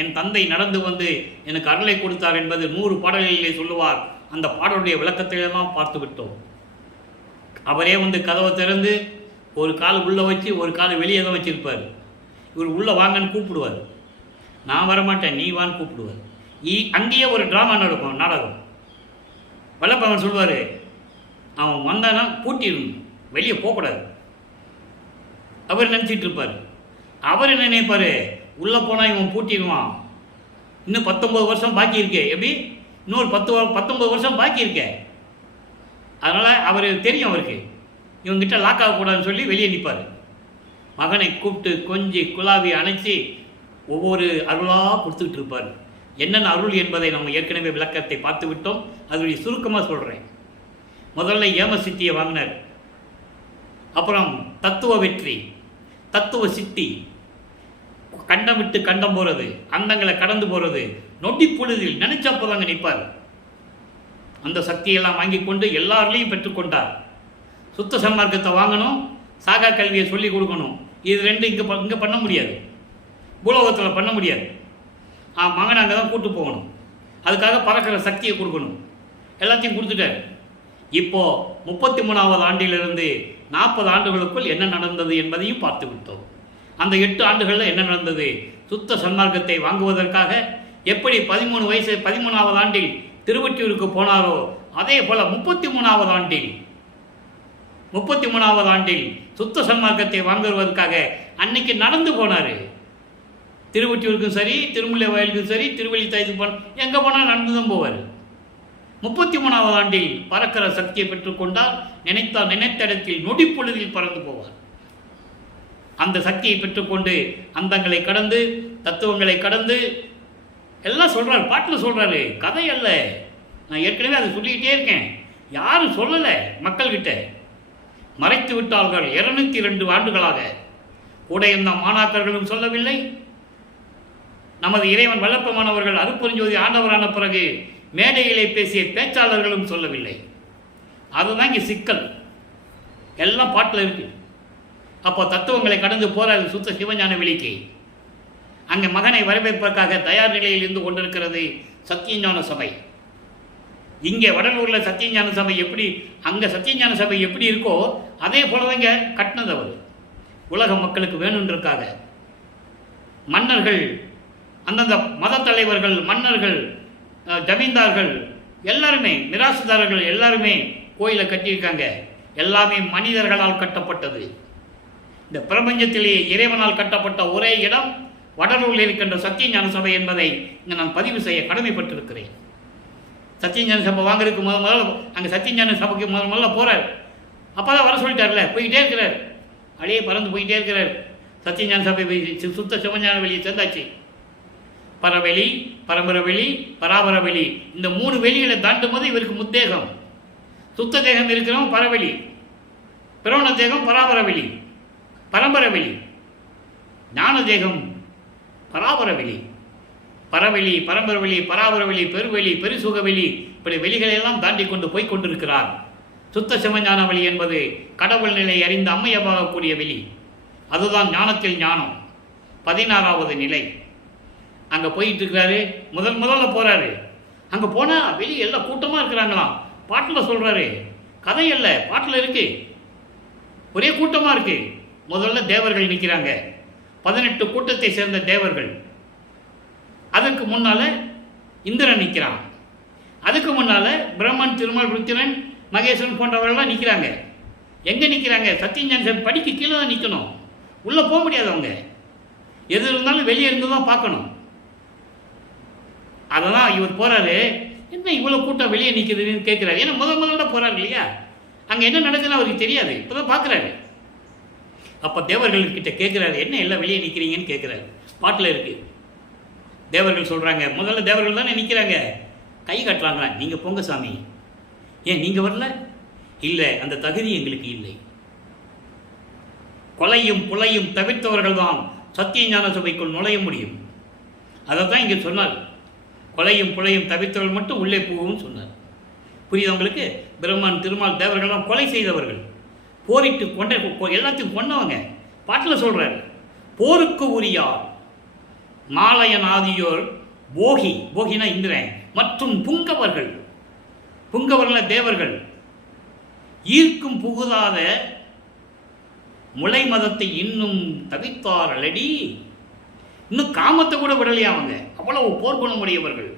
என் தந்தை நடந்து வந்து எனக்கு அருளை கொடுத்தார் என்பது 100 பாடல்களிலே சொல்லுவார். அந்த பாடலுடைய விளக்கத்திலெல்லாம் பார்த்து விட்டோம். அவரே வந்து கதவை திறந்து ஒரு கால் உள்ளே வச்சு ஒரு கால் வெளியே தான் வச்சுருப்பார். இவர் உள்ளே வாங்கன்னு கூப்பிடுவார், நான் வரமாட்டேன் நீ வான்னு கூப்பிடுவார். அங்கேயே ஒரு ட்ராமா நடக்கும், நாடகம். வல்லப்பவன் சொல்லுவார், அவன் வந்தானா பூட்டிடணும், வெளியே போகக்கூடாது. அவர் நினச்சிட்டு இருப்பார். அவர் என்ன நினைப்பார், உள்ளே போனால் இவன் பூட்டிடுவான், இன்னும் 19 வருஷம் பாக்கி இருக்கே, எப்படி இன்னொரு 19 வருஷம் பாக்கி இருக்கே. அதனால் அவர் தெரியும், அவருக்கு இவங்கிட்ட லாக் ஆகக்கூடாதுன்னு சொல்லி வெளியே நிற்பார். மகனை கூப்பிட்டு கொஞ்சி குலாவி அணைச்சி ஒவ்வொரு அருளாக கொடுத்துக்கிட்டு இருப்பார். என்னென்ன அருள் என்பதை நம்ம ஏற்கனவே விளக்கத்தை பார்த்து விட்டோம். அதனுடைய சுருக்கமாக சொல்கிறேன். முதல்ல ஏமசித்தியை வாங்கினார், அப்புறம் தத்துவ வெற்றி, தத்துவ சித்தி, கண்டம் விட்டு கண்டம் போகிறது, அந்தங்களை கடந்து போகிறது, நொடி பொழுதில் நினைச்சா போதாங்க நிற்பார். அந்த சக்தியெல்லாம் வாங்கி கொண்டு எல்லாரையும் பெற்றுக்கொண்டார். சுத்த சன்மார்க்கத்தை வாங்கணும், சாகா கல்வியை சொல்லிக் கொடுக்கணும். இது 2 இங்கே பண்ண முடியாது, பூலோகத்தில் பண்ண முடியாது. மகனை அங்கே தான் கூட்டு போகணும், அதுக்காக பறக்கிற சக்தியை கொடுக்கணும். எல்லாத்தையும் கொடுத்துட்டார். இப்போது 33வது ஆண்டிலிருந்து 40 ஆண்டுகளுக்குள் என்ன நடந்தது என்பதையும் பார்த்து விட்டோம். அந்த 8 ஆண்டுகளில் என்ன நடந்தது, சுத்த சன்மார்க்கத்தை வாங்குவதற்காக எப்படி 13வது ஆண்டில் திருவொற்றியூருக்கு போனாரோ அதே போல் 33வது ஆண்டில் சுத்த சன்மார்க்கத்தை வாங்குவதற்காக அன்னைக்கு நடந்து போனார். திருவொற்றியூருக்கும் சரி, திருமுல்லை வயலுக்கும் சரி, திருவள்ளித்தாய்க்கு போன எங்கே போனால் நடந்து தான் போவார். 33வது ஆண்டில் பறக்கிற சக்தியை பெற்றுக்கொண்டால் நினைத்த இடத்தில் நொடிப்பொழுதில் பறந்து போவார். அந்த சக்தியை பெற்றுக்கொண்டு அந்தங்களை கடந்து, தத்துவங்களை கடந்து எல்லாம் சொல்கிறார். பாட்டில் சொல்கிறாரு, கதை அல்ல. நான் ஏற்கனவே அதை சொல்லிக்கிட்டே இருக்கேன். யாரும் சொல்லலை மக்கள்கிட்ட. மறைத்து விட்டார்கள் 202 ஆண்டுகளாக. கூட இருந்த மாணாக்கர்களும் சொல்லவில்லை. நமது இறைவன் வல்லப்பமானவர்கள் அருட்பெருஞ்சோதி ஆண்டவரான பிறகு மேடையிலே பேசிய பேச்சாளர்களும் சொல்லவில்லை. அதுதான் இங்கே சிக்கல். எல்லாம் பாட்டில் இருக்கு. அப்போ தத்துவங்களை கடந்து போறாரு சுத்த சிவஞான வெளிக்கு. அங்கே மகனை வரவேற்பதற்காக தயார் நிலையில் இருந்து கொண்டிருக்கிறது சத்தியஞான சபை. இங்கே வடலூரில் சத்தியஞான சபை எப்படி, அங்கே சத்தியஞான சபை எப்படி இருக்கோ அதே போலவங்க கட்டினது அவர். உலக மக்களுக்கு வேணுன்றதுக்காக மன்னர்கள், அந்தந்த மத தலைவர்கள், மன்னர்கள், ஜமீன்தார்கள் எல்லாருமே, மிராசுதாரர்கள் எல்லாருமே கோயிலை கட்டியிருக்காங்க. எல்லாமே மனிதர்களால் கட்டப்பட்டது. இந்த பிரபஞ்சத்திலேயே இறைவனால் கட்டப்பட்ட ஒரே இடம் வடலூரில் இருக்கின்ற சத்தியஞான சபை என்பதை இங்கே நான் பதிவு செய்ய கடமைப்பட்டிருக்கிறேன். சத்தியஞான சபை வாங்குறதுக்கு முதல்ல அங்கே சத்தியஞான சபைக்கு முதல்ல போகிறார். அப்போ தான் வர சொல்லிட்டார்ல, போய்கிட்டே இருக்கிறார். அப்படியே பறந்து போயிட்டே இருக்கிறார். சத்தியஞான சபை சுத்த சிவஞான வெளியை சேர்ந்தாச்சு. பரவெளி, பரம்பரவெளி, பராபரவெளி, இந்த 3 வெளிகளை தாண்டும் போது இவருக்கு முத்தேகம். சுத்த தேகம் இருக்கிறவன் பரவெளி, பிரவண தேகம் பராபரவெளி, பரம்பரவெளி, ஞான தேகம் பராபரவெளி, பரவெளி, பரம்பரவெளி, பராபரவெளி, பெருவெளி, பெருசுகவெளி, இப்படி வெளிகளெல்லாம் தாண்டி கொண்டு போய் கொண்டிருக்கிறார். சுத்த சிவஞான வெளி என்பது கடவுள் நிலை அறிந்து அம்மையமாகக்கூடிய வெளி. அதுதான் ஞானத்தில் ஞானம், 16வது நிலை. அங்கே போயிட்டு இருக்கிறாரு. முதல்ல போகிறாரு. அங்கே போனால் வெளியே எல்லாம் கூட்டமாக இருக்கிறாங்களாம். பாட்டில் சொல்கிறாரு, கதை அல்ல, பாட்டில் இருக்கு. ஒரே கூட்டமாக இருக்கு. முதல்ல தேவர்கள் நிற்கிறாங்க, 18 கூட்டத்தை சேர்ந்த தேவர்கள். அதற்கு முன்னால் இந்திரன் நிற்கிறான். அதுக்கு முன்னால் பிரம்மன், திருமால், ருத்திரன், மகேஸ்வரன் போன்றவர்கள்லாம் நிற்கிறாங்க. எங்கே நிற்கிறாங்க? சத்தியஞான படிக்கு கீழே தான் நிற்கணும். உள்ளே போக முடியாது. அவங்க எது இருந்தாலும் வெளியே இருந்து தான் பார்க்கணும். அதெல்லாம் இவர் போகிறாரு. என்ன இவ்வளோ கூட்டம் வெளியே நிற்குதுன்னு கேட்குறாரு. ஏன்னா முதல்ல போகிறாரு இல்லையா, அங்கே என்ன நடக்குதுன்னு அவருக்கு தெரியாது. இப்போ தான் பார்க்குறாரு. அப்போ தேவர்கள்கிட்ட கேட்குறாரு, என்ன எல்லாம் வெளியே நிற்கிறீங்கன்னு கேட்குறாரு. பாட்டில் இருக்குது. தேவர்கள் சொல்கிறாங்க, முதல்ல தேவர்கள் தானே நிற்கிறாங்க, கை கட்டுறாங்களா, நீங்கள் போங்க சாமி. ஏன் நீங்கள் வரல? இல்லை, அந்த தகுதி எங்களுக்கு இல்லை. கொலையும் புலையும் தவிர்த்தவர்கள் தான் சத்தியஞான சபைக்குள் நுழைய முடியும். அதை தான் இங்கே சொன்னார். கொலையும் புலையும் தவிர்த்தவர்கள் மட்டும் உள்ளே போகும் சொன்னார். புரியுது உங்களுக்கு? பிரம்மன், திருமால், தேவர்கள்லாம் கொலை செய்தவர்கள், போரிட்டு எல்லாத்தையும் கொண்டவங்க. பாட்டில் சொல்கிறார், போருக்கு உரியார் மாலயன் ஆதியோர் போகி, போகினா இந்திரன், மற்றும் புங்கவர்கள், புங்கவர்கள் தேவர்கள், ஈர்க்கும் புகுதாத முளை மதத்தை இன்னும் தவித்தாரலடி. இன்னும் காமத்தை கூட விடலையா அவங்க. அவ்வளவு போர்க்குணமுடையவர்கள்.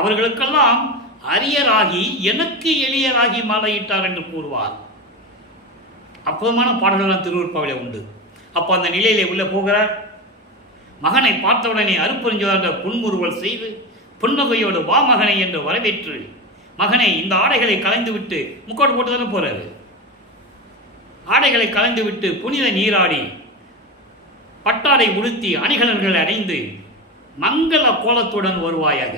அவர்களுக்கெல்லாம் அரியராகி எனக்கு எளியராகி மாலையிட்டார் என்று கூறுவார். அற்புதமான பாடல்கள்லாம் திருவருட்பாவிலே உண்டு. அப்போ அந்த நிலையிலே உள்ளே போகிறார். மகனை பார்த்தவுடனே அருட்பெருஞ்சோதி புன்முறுவல் செய்து புன்னகையோடு வா மகனை என்று வரவேற்று, மகனை இந்த ஆடைகளை கலைந்து விட்டு, முக்கோட்டு போட்டு தானே போறாரு, ஆடைகளை கலைந்து விட்டு புனித நீராடி பட்டாடை உடுத்தி அணிகலன்களை அடைந்து மங்கள கோலத்துடன் வருவாயாக.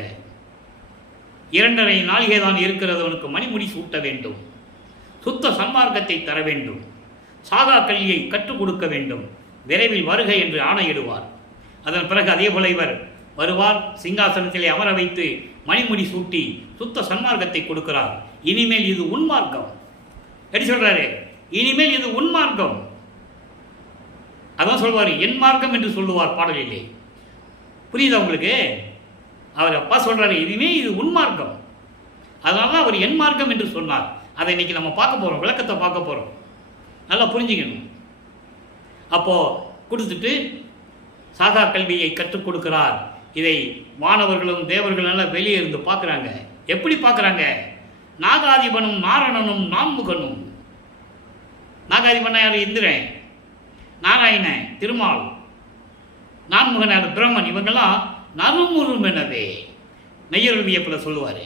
2.5 நாளிகை தான் இருக்கிறது, அவனுக்கு மணிமுடி சூட்ட வேண்டும், சுத்த சன்மார்க்கத்தை தர வேண்டும், சாகா கல்வியை கற்றுக் கொடுக்க வேண்டும், விரைவில் வருக என்று ஆணையிடுவார். அதன் பிறகு அதே போல இவர் வருவார், சிங்காசனத்திலே அமர வைத்து மணிமுடி சூட்டி சுத்த சன்மார்க்கத்தை கொடுக்கிறார். இனிமேல் இது உன்மார்க்கம். எப்படி சொல்றாரு? இனிமேல் இது உன்மார்க்கம். அதான் சொல்வார், என் மார்க்கம் என்று சொல்லுவார் பாடலிலே. புரியுதா உங்களுக்கு? அவர் அப்பா சொல்றாரு, இனிமேல் இது உன்மார்க்கம். அதனால தான் அவர் என் மார்க்கம் என்று சொன்னார். அதை இன்னைக்கு நம்ம பார்க்க போறோம், விளக்கத்தை பார்க்க போறோம். நல்லா புரிஞ்சுக்கணும். அப்போ கொடுத்துட்டு சாகா கல்வியை கற்றுக் கொடுக்கிறார். இதை மாணவர்களும் தேவர்களும் எல்லாம் வெளியே இருந்து பார்க்குறாங்க. எப்படி பார்க்குறாங்க? நாகாதிபனும் நாரணனும் நான்முகனும். நாகாதிபனா யார்? இந்திரன். நாராயண, திருமால், நான்முகனார் பிரம்மன் இவங்கெல்லாம் நறுமுறுமெனவே நெய்யருள் வியப்பில் சொல்லுவார்.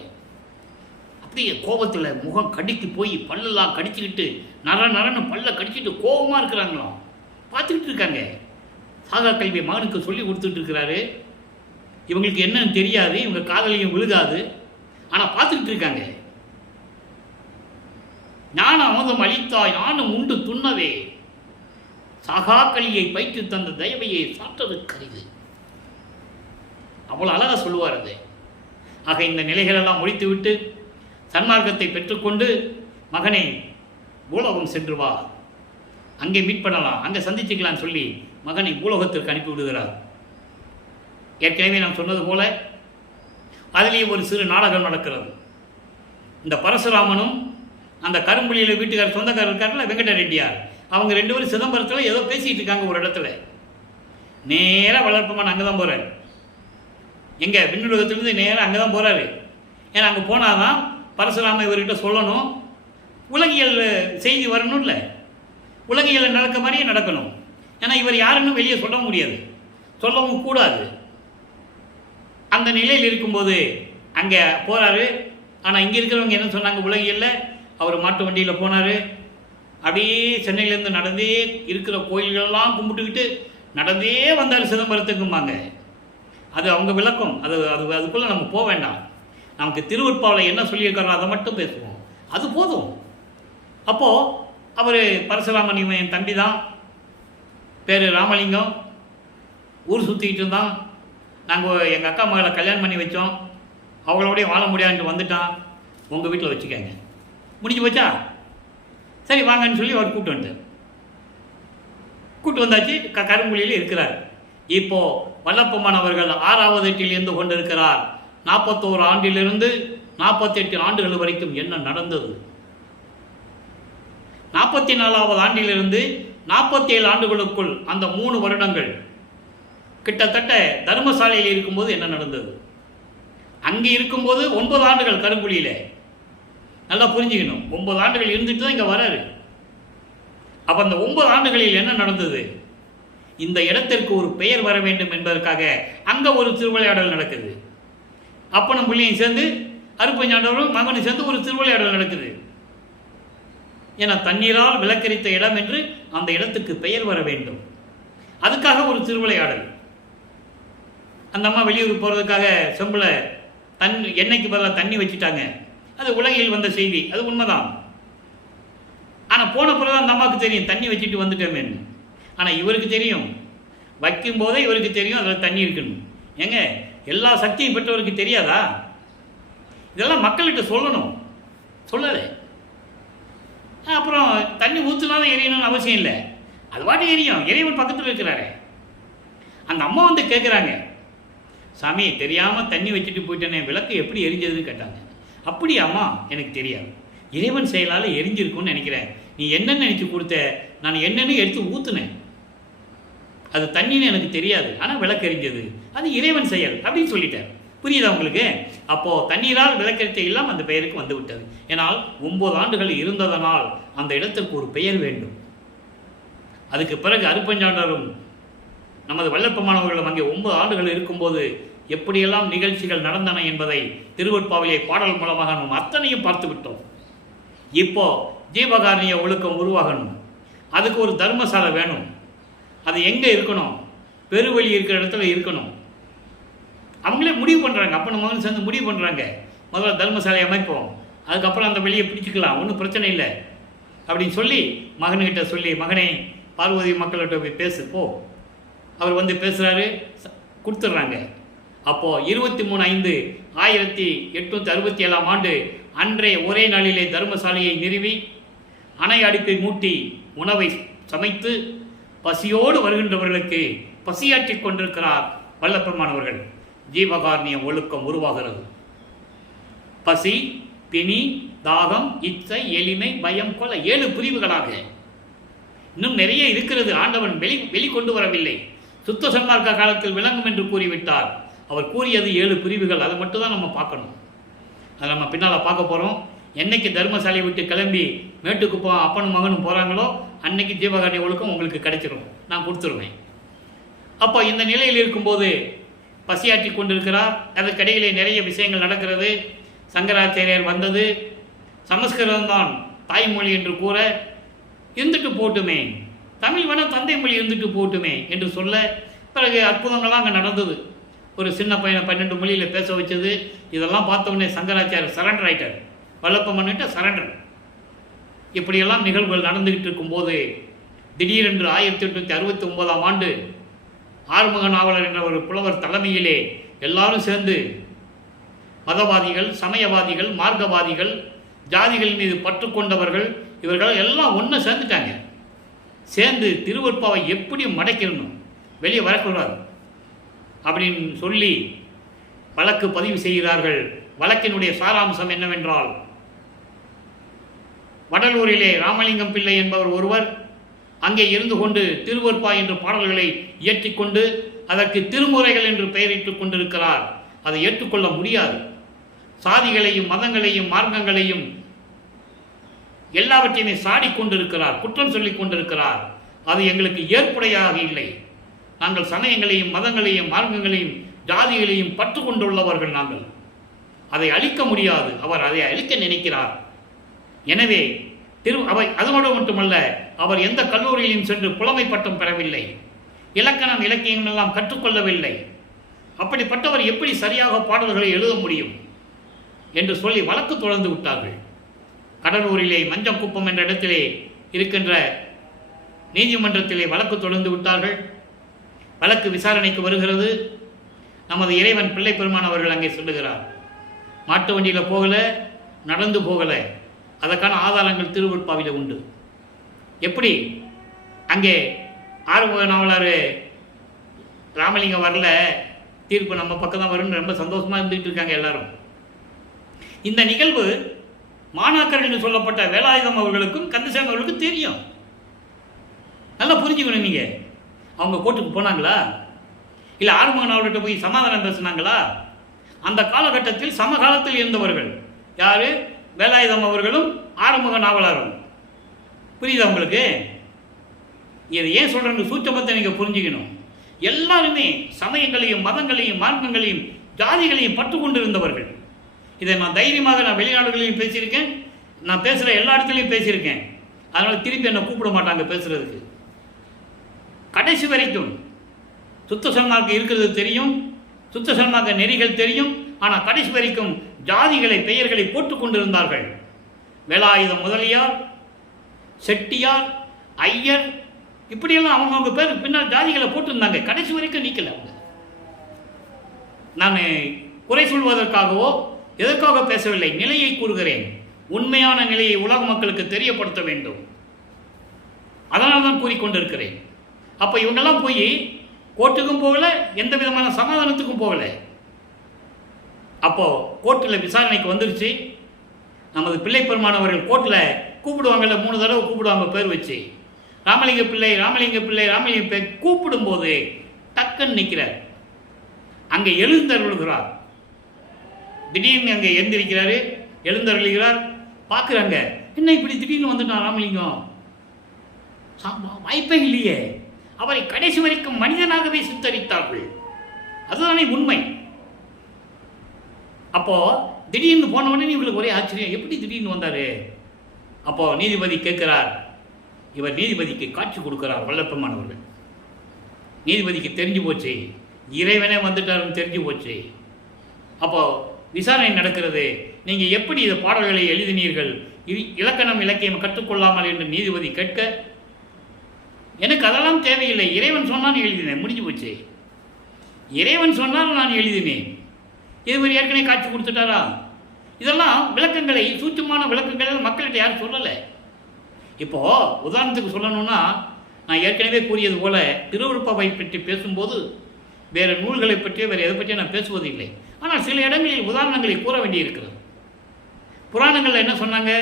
அப்படியே கோபத்தில் முகம் கடிக்கு போய் பல்லெல்லாம் கடிச்சுக்கிட்டு நரன்னு பல்ல கடிச்சிட்டு கோபமாக இருக்கிறாங்களாம். பார்த்துக்கிட்டு இருக்காங்க. சாகா கல்வி மகனுக்கு சொல்லி கொடுத்துட்டு இருக்கிறாரு. இவங்களுக்கு என்னன்னு தெரியாது, இவங்க காதலையும் விழுகாது. ஆனால் பார்த்துக்கிட்டு இருக்காங்க. ஞான அமுதம் அளித்தாய் நானும் உண்டு துண்ணவே, சாகா கலியை பயிற்று தந்த தயவையை சாற்றது கரிது. அவ்வளோ அழகாக சொல்லுவார் அது. ஆக இந்த நிலைகளெல்லாம் முடித்துவிட்டு சன்மார்க்கத்தை பெற்றுக்கொண்டு மகனை பூலோகம் சென்று வா, அங்கே மீட் பண்ணலாம், அங்கே சந்திச்சுக்கலான்னு சொல்லி மகனை பூலோகத்திற்கு அனுப்பிவிடுகிறார். ஏற்கனவே நான் சொன்னது போல அதிலேயே ஒரு சிறு நாடகம் நடக்கிறது. இந்த பரசுராமனும் அந்த கரும்புலியில் வீட்டுக்காரர் சொந்தக்காரர் இருக்காருல்ல வெங்கட ரெட்டியார், அவங்க 2 பேரும் சிதம்பரத்தில் ஏதோ பேசிகிட்டு இருக்காங்க ஒரு இடத்துல. நேராக வளர்ப்பமான அங்கே தான் போகிறார். எங்கே விண்ணுலகத்திலேருந்து நேராக அங்கே தான் போகிறாரு. ஏன்னா அங்கே போனால் தான் பரசுராமன் இவர்கிட்ட சொல்லணும், உலகியல் செய்தி வரணும், இல்லை உலகியல் நடக்க மாதிரியே நடக்கணும். ஏன்னா இவர் யாருன்னு வெளியே சொல்ல முடியாது, சொல்லவும் கூடாது. அந்த நிலையில் இருக்கும்போது அங்கே போகிறாரு. ஆனால் இங்கே இருக்கிறவங்க என்ன சொன்னாங்க, உலகியல்ல அவர் மாட்டு வண்டியில் போனார். அப்படியே சென்னையிலேருந்து நடந்தே இருக்கிற கோயில்களெல்லாம் கும்பிட்டுக்கிட்டு நடந்தே வந்தார் சிதம்பரத்துக்கும்பாங்க. அது அவங்க விளக்கம். அதுக்குள்ளே நம்ம போக வேண்டாம். நமக்கு திருவற்பாவில் என்ன சொல்லியிருக்காரோ அதை மட்டும் பேசுவோம், அது போதும். அப்போது அவர் பரசுராமன் இவன் என் தம்பி தான், பேர் ராமலிங்கம், ஊர் சுற்றிக்கிட்டு இருந்தான். நாங்கள் எங்கள் அக்கா மகளை கல்யாணம் பண்ணி வச்சோம், அவங்களோடய வாழ முடியாதுன்ட்டு வந்துட்டான், உங்கள் வீட்டில் வச்சுக்கோங்க, முடிஞ்சு போச்சா, சரி வாங்கன்னு சொல்லி அவர் கூட்டு வந்தாச்சு. கருங்குழியில் இருக்கிறார். இப்போது வல்லப்பம்மான் அவர்கள் 6வது எட்டில் இருந்து கொண்டிருக்கிறார். 41 ஆண்டிலிருந்து 48 ஆண்டுகள் வரைக்கும் என்ன நடந்தது? 44வது ஆண்டிலிருந்து 47 ஆண்டுகளுக்குள் அந்த 3 வருடங்கள் கிட்டத்தட்ட தர்மசாலையில் இருக்கும்போது என்ன நடந்தது? அங்கே இருக்கும்போது 9 ஆண்டுகள் கருங்குழியில். நல்லா புரிஞ்சுக்கணும், 9 ஆண்டுகள் இருந்துட்டு தான் இங்கே வராரு. அப்போ அந்த 9 ஆண்டுகளில் என்ன நடந்தது? இந்த இடத்திற்கு ஒரு பெயர் வர வேண்டும் என்பதற்காக அங்கே ஒரு திருவிளையாடல் நடக்குது. அப்பனும் பிள்ளையும் சேர்ந்து அருப்பஞ்சாண்டவரும் மகனும் சேர்ந்து ஒரு திருவிளையாடல் நடக்குது. ஏன்னா தண்ணீரால் விளக்கரித்த இடம் என்று அந்த இடத்துக்கு பெயர் வர வேண்டும். அதுக்காக ஒரு திருவிளையாடல். அந்த அம்மா வெளியூர் போகிறதுக்காக செம்பில் எண்ணெய்க்கு பதிலாக தண்ணி வச்சுட்டாங்க. அது உலகில் வந்த செய்தி, அது உண்மைதான். ஆனால் போன பிறகு அந்த அம்மாவுக்கு தெரியும் தண்ணி வச்சுட்டு வந்துட்டோமேன்னு. ஆனால் இவருக்கு தெரியும், வைக்கும்போதே இவருக்கு தெரியும் அதில் தண்ணி இருக்குன்னு. ஏங்க எல்லா சக்தியும் பெற்றவருக்கு தெரியாதா? இதெல்லாம் மக்கள்கிட்ட சொல்லணும், சொல்லலை. அப்புறம் தண்ணி ஊற்றுனாலும் எரியணும்னு அவசியம் இல்லை, அது பாட்டு எரியும். இறைவன் பக்கத்தில் இருக்கிறாரு. அந்த அம்மா வந்து கேட்குறாங்க, சாமி தெரியாமல் தண்ணி வச்சுட்டு போயிட்டேனே, விளக்கு எப்படி எரிஞ்சதுன்னு கேட்டாங்க. அப்படி அம்மா எனக்கு தெரியாது, இறைவன் செயலால் எரிஞ்சிருக்குன்னு நினைக்கிறேன். நீ என்னென்னு நினச்சி கொடுத்த, நான் என்னென்னு எடுத்து ஊற்றுனேன், அது தண்ணின்னு எனக்கு தெரியாது, ஆனால் விளக்கு எரிஞ்சது, அது இறைவன் செயல் அப்படின்னு சொல்லிட்டார். புரியுதா உங்களுக்கு? அப்போது தண்ணீரால் விளக்கரித்த இல்லாமல் அந்த பெயருக்கு வந்து விட்டது. ஏன்னால் 9 ஆண்டுகள் இருந்ததனால் அந்த இடத்திற்கு ஒரு பெயர் வேண்டும். அதுக்கு பிறகு அருப்பஞ்சாண்டரும் நமது வல்லப்பமானவர்களும் அங்கே 9 ஆண்டுகள் இருக்கும்போது எப்படியெல்லாம் நிகழ்ச்சிகள் நடந்தன என்பதை திருவற்பாவிலே பாடல் மூலமாக நாம் அத்தனையும் பார்த்து விட்டோம். இப்போ ஜீவகாரணிய ஒழுக்கம் உருவாகணும், அதுக்கு ஒரு தர்மசாலை வேணும். அது எங்கே இருக்கணும்? பெருவழி இருக்கிற இடத்துல இருக்கணும். அவங்களே முடிவு பண்ணுறாங்க, அப்பனும் மகன் சேர்ந்து முடிவு பண்ணுறாங்க, முதல்ல தர்மசாலை அமைப்போம், அதுக்கப்புறம் அந்த வெளியை பிடிச்சிக்கலாம், ஒன்றும் பிரச்சனை இல்லை அப்படின்னு சொல்லி மகன்கிட்ட சொல்லி, மகனை பார்வதி மக்கள்கிட்ட போய் பேசு போ. அவர் வந்து பேசுகிறாரு, கொடுத்துட்றாங்க. அப்போது 23/5/1867 ஆண்டு அன்றைய ஒரே நாளிலே தர்மசாலையை நிறுவி அணை அடுப்பை மூட்டி உணவை சமைத்து பசியோடு வருகின்றவர்களுக்கு பசியாற்றிக் கொண்டிருக்கிறார் வல்லப்பெருமானவர்கள். ஜீவகாரணிய ஒழுக்கம் உருவாகிறது. பசி, பிணி, தாகம், இச்சை, எளிமை, பயம், கொலை 7 பிரிவுகளாக இன்னும் நிறைய இருக்கிறது. ஆண்டவன் வெளிக்கொண்டு வரவில்லை. சுத்த சன்மார்க்க காலத்தில் விளங்கும் என்று கூறிவிட்டார். அவர் கூறியது 7 பிரிவுகள். அதை மட்டும் தான் நம்ம பார்க்கணும். அதை நம்ம பின்னால் பார்க்க போகிறோம். என்னைக்கு தர்மசாலை விட்டு கிளம்பி மேட்டுக்குப்பம் அப்பனும் மகனும் போகிறாங்களோ அன்னைக்கு ஜீவகாருண்ய ஒழுக்கம் உங்களுக்கு கிடைச்சிடும், நான் கொடுத்துருவேன். அப்போ இந்த நிலையில் இருக்கும்போது பசியாற்றி கொண்டிருக்கிறார். அதற்கிடையிலே நிறைய விஷயங்கள் நடக்கிறது. சங்கராச்சாரியார் வந்தது, சமஸ்கிருதம் தான் தாய்மொழி என்று கூற, இருந்துட்டு போட்டுமே, தமிழ் வேணால் தந்தை மொழி இருந்துட்டு போட்டுமே என்று சொல்ல, பிறகு அற்புதங்கள்லாம் அங்கே நடந்தது. ஒரு சின்ன பையனை 12 மொழியில் பேச வச்சது. இதெல்லாம் பார்த்தோன்னே சங்கராச்சாரியர் சரண்டர் ஆகிட்டார். வல்லப்பம் பண்ணிட்டு சரண்டர். இப்படியெல்லாம் நிகழ்வுகள் நடந்துகிட்டு இருக்கும்போது திடீரென்று 1869ஆம் ஆண்டு ஆறுமுக நாவலர் என்ற ஒரு புலவர் தலைமையிலே எல்லாரும் சேர்ந்து மதவாதிகள், சமயவாதிகள், மார்க்கவாதிகள், ஜாதிகள் மீது பற்று கொண்டவர்கள், இவர்கள் எல்லாம் ஒன்று சேர்ந்துட்டாங்க. சேர்ந்து திருவருட்பாவை எப்படி மடைக்கணும், வெளியே வரக்கூடாது அப்படின்னு சொல்லி வழக்கு பதிவு செய்கிறார்கள். வழக்கினுடைய சாராம்சம் என்னவென்றால், வடலூரிலே ராமலிங்கம் பிள்ளை என்பவர் ஒருவர் அங்கே இருந்து கொண்டு திருவருட்பா என்ற பாடல்களை இயற்றிக்கொண்டு அதற்கு திருமுறைகள் என்று பெயரிட்டுக் கொண்டிருக்கிறார். அதை ஏற்றுக்கொள்ள முடியாது. சாதிகளையும் மதங்களையும் மார்க்கங்களையும் எல்லாவற்றையுமே சாடிக்கொண்டிருக்கிறார், குற்றம் சொல்லிக் கொண்டிருக்கிறார். அது எங்களுக்கு ஏற்புடையாக இல்லை. நாங்கள் சமயங்களையும் மதங்களையும் மார்க்கங்களையும் ஜாதிகளையும் பற்று கொண்டுள்ளவர்கள். நாங்கள் அதை அழிக்க முடியாது. அவர் அதை அழிக்க நினைக்கிறார். எனவே அதோடு மட்டுமல்ல, அவர் எந்த கல்லூரியிலும் சென்று புலமை பட்டம் பெறவில்லை, இலக்கணம் இலக்கியங்கள் எல்லாம் கற்றுக்கொள்ளவில்லை. அப்படிப்பட்டவர் எப்படி சரியாக பாடல்களை எழுத முடியும் என்று சொல்லி வழக்கு தொடர்ந்து விட்டார்கள். கடலூரிலே மஞ்சக்குப்பம் என்ற இடத்திலே இருக்கின்ற நீதிமன்றத்திலே வழக்கு தொடர்ந்து விட்டார்கள். வழக்கு விசாரணைக்கு வருகிறது. நமது இறைவன் பிள்ளை பெருமான் அவர்கள் அங்கே சொல்லுகிறார், மாட்டு வண்டியில் போகலை, நடந்து போகலை, அதற்கான ஆதாரங்கள் திருவருட்பாவில உண்டு. எப்படி அங்கே ஆறுமுக நாவலர் ராமலிங்கம் வரல, தீர்ப்பு நம்ம பக்கம் தான் வரும்னு ரொம்ப சந்தோஷமாக இருந்துகிட்டு இருக்காங்க எல்லாரும். இந்த நிகழ்வு மாணாக்கர் என்று சொல்லப்பட்ட வேலாயுதம் அவர்களுக்கும் கந்தசாமி அவர்களுக்கும் தெரியும். நல்லா புரிஞ்சுக்கணும். நீங்கள் அவங்க கோர்ட்டுக்கு போனாங்களா, இல்லை ஆறுமுக நாவலர்கிட்ட போய் சமாதானம் பேசினாங்களா? அந்த காலகட்டத்தில் சமகாலத்தில் இருந்தவர்கள் யார்? வேலாயுதம் அவர்களும் ஆறுமுக நாவலரும். புரியுதா உங்களுக்கு? இதை ஏன் சொல்கிறேன்னு சூட்சமத்தை நீங்கள் புரிஞ்சுக்கணும். எல்லாருமே சமயங்களையும் மதங்களையும் மார்க்கங்களையும் ஜாதிகளையும் பற்று கொண்டிருந்தவர்கள். இதை நான் தைரியமாக வெளிநாடுகளையும் பேசியிருக்கேன், நான் பேசுகிற எல்லா இடத்துலையும் பேசியிருக்கேன். அதனால் திருப்பி என்னை கூப்பிட மாட்டாங்க பேசுகிறதுக்கு. கடைசி வரைக்கும் சுத்த சன்மார்க்கம் இருக்கிறது தெரியும், சுத்த சன்மார்க்க நெறிகள் தெரியும். ஆனால் கடைசி வரைக்கும் ஜாதிகளை பெயர்களை போட்டுக் கொண்டிருந்தார்கள். வேலாயுதம் முதலியார், செட்டியார், ஐயர், இப்படியெல்லாம் அவங்கவுங்க பேர் பின்னால் ஜாதிகளை போட்டிருந்தாங்க. கடைசி வரைக்கும் நீக்கல. அவங்க நான் குறை சொல்வதற்காகவோ எதற்காக பேசவில்லை, நிலையை கூறுகிறேன். உண்மையான நிலையை உலக மக்களுக்கு தெரியப்படுத்த வேண்டும். அதனால் தான் கூறிக்கொண்டிருக்கிறேன். அப்போ இவங்கெல்லாம் போய் கோர்ட்டுக்கும் போகலை, எந்த விதமான சமாதானத்துக்கும் போகலை. அப்போது கோர்ட்டில் விசாரணைக்கு வந்துருச்சு. நமது பிள்ளை பெருமானவர்கள் கோர்ட்டில் கூப்பிடுவாங்கல்ல, 3 தடவை கூப்பிடுவாங்க பேர் வச்சு. ராமலிங்க பிள்ளை ராமலிங்க பிள்ளை ராமலிங்க பிள்ளை கூப்பிடும்போது டக்குன்னு நிற்கிறார். அங்கே எழுந்தருள்கிறார். திடீர்னு அங்கே எழுந்திருக்கிறாரு, எழுந்தருளுகிறார். பார்க்குறாங்க, என்ன இப்படி திடீர்னு வந்துட்டான் ராமலிங்கம்? வாய்ப்பே இல்லையே. அவரை கடைசி வரைக்கும் மனிதனாகவே சித்தரித்தார்கள். அதுதானே உண்மை. அப்போது திடீர்னு போன உடனே இவங்களுக்கு ஒரே ஆச்சரியம், எப்படி திடீர்னு வந்தார்? அப்போது நீதிபதி கேட்குறார். இவர் நீதிபதிக்கு காட்சி கொடுக்குறார். வல்லப்பெருமானவர்கள் நீதிபதிக்கு தெரிஞ்சு போச்சு, இறைவனே வந்துட்டாருன்னு தெரிஞ்சு போச்சு. அப்போது விசாரணை நடக்கிறது. நீங்கள் எப்படி இந்த பாடல்களை எழுதினீர்கள், இலக்கணம் இலக்கியம் கற்றுக்கொள்ளாமல் என்று நீதிபதி கேட்க, எனக்கு அதெல்லாம் தேவையில்லை, இறைவன் சொன்னான்னு எழுதினேன், முடிஞ்சு போச்சு. இறைவன் சொன்னால் நான் எழுதினேன். இதுமாதிரி ஏற்கனவே காட்சி கொடுத்துட்டாரா? இதெல்லாம் விளக்கங்களை, சூட்சமான விளக்கங்களை மக்கள்கிட்ட யாரும் சொல்லலை. இப்போது உதாரணத்துக்கு சொல்லணும்னா, நான் ஏற்கனவே கூறியது போல் திருவருட்பாவை பற்றி பேசும்போது வேறு நூல்களை பற்றியோ வேறு எதை பற்றியோ நான் பேசுவதில்லை. ஆனால் சில இடங்களில் உதாரணங்களை கூற வேண்டியிருக்கிறது. புராணங்களில் என்ன சொன்னாங்க?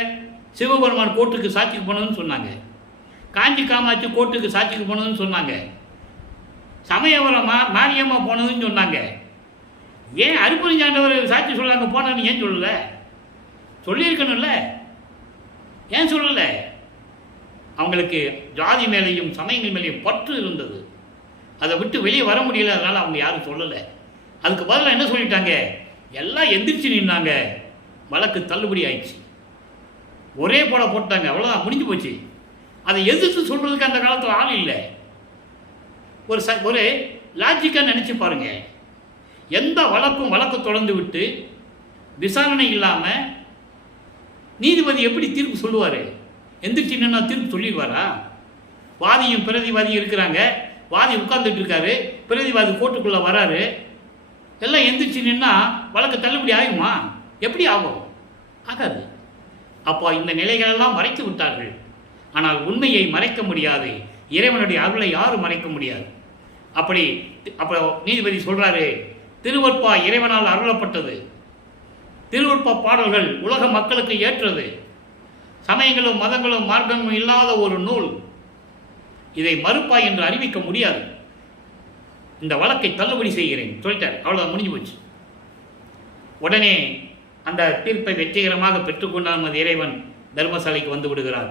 சிவபெருமான் கோர்ட்டுக்கு சாட்சிக்கு போனதுன்னு சொன்னாங்க. காஞ்சி காமாட்சி கோர்ட்டுக்கு சாட்சிக்கு போனதுன்னு சொன்னாங்க. சமயபுரம் மாரியம்மா போனதுன்னு சொன்னாங்க. ஏன் அருப்புரிஞ்சாண்டவர் சாட்சி சொல்லாங்க போனதுன்னு ஏன் சொல்லலை? சொல்லியிருக்கணும்ல, ஏன் சொல்லலை? அவங்களுக்கு ஜாதி மேலேயும் சமயங்கள் மேலேயும் பற்று இருந்தது. அதை விட்டு வெளியே வர முடியல, அதனால் அவங்க யாரும் சொல்லலை. அதுக்கு பதிலாக என்ன சொல்லிட்டாங்க? எல்லாம் எந்திரிச்சு நின்னாங்க, வழக்கு தள்ளுபடி ஆயிடுச்சு, ஒரே போட போட்டாங்க, அவ்வளோதான், முடிஞ்சு போச்சு. அதை எதிர்த்து சொல்கிறதுக்கு அந்த காலத்தில் ஆள் இல்லை. ஒரு லாஜிக்காக நினச்சி பாருங்க. எந்த வழக்கு தொடர்ந்து விட்டு விசாரணை இல்லாமல் நீதிபதி எப்படி தீர்ப்பு சொல்லுவார்? எந்திரிச்சு நின்னா தீர்ப்பு சொல்லிடுவாரா? வாதியும் பிரதிவாதியும் இருக்கிறாங்க, வாதி உட்கார்ந்துட்டு இருக்காரு, பிரதிவாதி கோர்ட்டுக்குள்ளே வராரு, எல்லாம் எந்திரிச்சு நின்னா வழக்கு தள்ளுபடி ஆகுமா? எப்படி ஆகும்? ஆகாது. அப்போ இந்த நிலைகளெல்லாம் மறைத்து விட்டார்கள். ஆனால் உண்மையை மறைக்க முடியாது, இறைவனுடைய அருளை யாரும் மறைக்க முடியாது. அப்போ நீதிபதி சொல்றாரு, திருவற்பா இறைவனால் அருளப்பட்டது, திருவற்பா பாடல்கள் உலக மக்களுக்கு ஏற்றது, சமயங்களும் மதங்களும் மார்க்கங்களும் இல்லாத ஒரு நூல், இதை மறுப்பா என்று அறிவிக்க முடியாது, இந்த வழக்கை தள்ளுபடி செய்கிறேன் சொல்லிட்டார். அவ்வளோதான், முடிஞ்சு போச்சு. உடனே அந்த தீர்ப்பை வெற்றிகரமாக பெற்றுக்கொண்டால் நமது இறைவன் தர்மசாலைக்கு வந்து விடுகிறார்.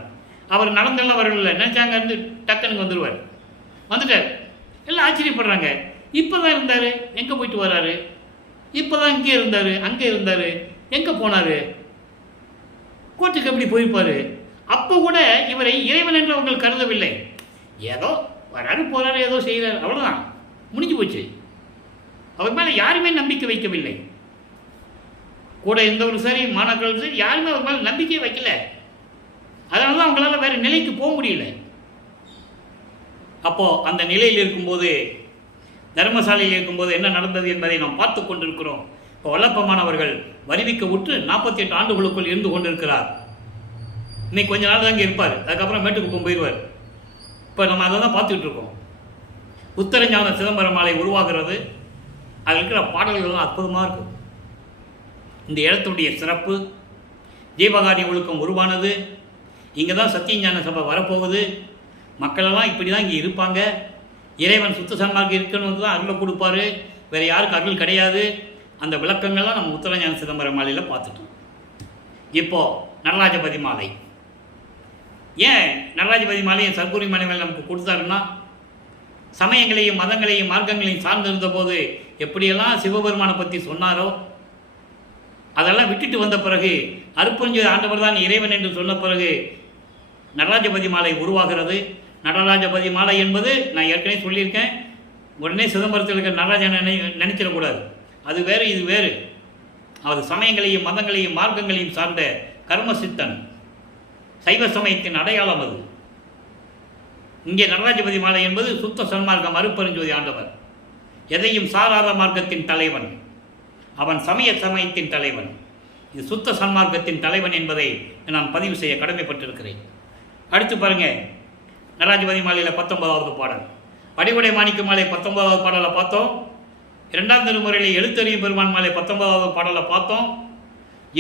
அவர் நடந்தெல்லாம் வரவில்லை, நினைச்சாங்க இருந்து டக்குனுக்கு வந்துடுவார். வந்துட்டார். எல்லாம் ஆச்சரியப்படுறாங்க. இப்போ தான் இருந்தார், எங்கே போயிட்டு வராரு? இப்போ தான் இங்கே இருந்தார், அங்கே இருந்தார், எங்கே போனார்? கோர்ட்டுக்கு எப்படி போயிருப்பார்? அப்போ கூட இவரை இறைவன் என்று அவங்க கருதவில்லை. ஏதோ வராரு போகிறாரு, ஏதோ செய்கிறார், அவ்வளோதான், முடிஞ்சு போச்சு. அவர் மேலே யாருமே நம்பிக்கை வைக்கவில்லை. கூட இருந்தவரும் சரி, மாணவர்களும் சரி, யாருமே அவர் மேலே நம்பிக்கையை வைக்கல. அதனால தான் அவங்களால வேறு நிலைக்கு போக முடியல. அப்போது அந்த நிலையில் இருக்கும்போது, தர்மசாலையில் இருக்கும்போது என்ன நடந்தது என்பதை நாம் பார்த்து கொண்டிருக்கிறோம். இப்போ வல்லப்பமானவர்கள் வருவிக்க விட்டு 48 ஆண்டுகளுக்குள் இருந்து கொண்டிருக்கிறார். இன்னைக்கு கொஞ்ச நாள் தான் இங்கே இருப்பார், அதுக்கப்புறம் மேட்டுக்குப்பம் போயிடுவார். இப்போ நம்ம அதை தான் பார்த்துக்கிட்டு இருக்கோம். உத்தரஞான சிதம்பரம் மாலை உருவாகிறது. அதில் இருக்கிற பாடல்கள்லாம் அற்புதமாக இருக்கும். இந்த இடத்துடைய சிறப்பு, ஜீவகாரிய ஒழுக்கம் உருவானது, இங்கே தான் சத்தியஞான சபை வரப்போகுது, மக்களெல்லாம் இப்படி தான் இங்கே இருப்பாங்க, இறைவன் சுத்த சன்மார்க்கம் இருக்கணும் தான் அருளை கொடுப்பாரு, வேறு யாருக்கு அருள் கிடையாது. அந்த விளக்கங்கள்லாம் நம்ம உத்தரஞான சிதம்பரம் மாலையில் பார்த்துட்டோம். இப்போது நடராஜபதி மாலை, ஏன் நடராஜபதி மாலையை சர்க்குரி மனைவில் நமக்கு கொடுத்தாருன்னா, சமயங்களையும் மதங்களையும் மார்க்கங்களையும் சார்ந்திருந்த போது எப்படியெல்லாம் சிவபெருமானை பற்றி சொன்னாரோ அதெல்லாம் விட்டுட்டு வந்த பிறகு, அருட்பெருஞ்சோதி ஆண்டவர் தான் இறைவன் என்று சொன்ன பிறகு நடராஜபதி மாலை உருவாகிறது. நடராஜபதி மாலை என்பது நான் ஏற்கனவே சொல்லியிருக்கேன், உடனே சிதம்பரத்தில் இருக்கிற நடராஜனை நினைச்சிடக்கூடாது. அது வேறு, இது வேறு. அது சமயங்களையும் மதங்களையும் மார்க்கங்களையும் சார்ந்த கர்மசித்தன், சைவ சமயத்தின் அடையாளம். அது இங்கே நடராஜபதி மாலை என்பது சுத்த சன்மார்க்கம், அருட்பெருஞ்சோதி ஆண்டவர், எதையும் சாராத மார்க்கத்தின் தலைவன், அவன் சமயத்தின் தலைவன், இது சுத்த சன்மார்க்கத்தின் தலைவன் என்பதை நான் பதிவு செய்ய கடமைப்பட்டிருக்கிறேன். அடுத்து பாருங்க, நடராஜபதி மாலையில் 19வது பாடல், வடிவுடை மாணிக்க மாலை 19வது பாடலை பார்த்தோம். 2ஆம் திருமுறையில் எழுத்தறியும் பெருமான் மாலை 19வது பாடலை பார்த்தோம்.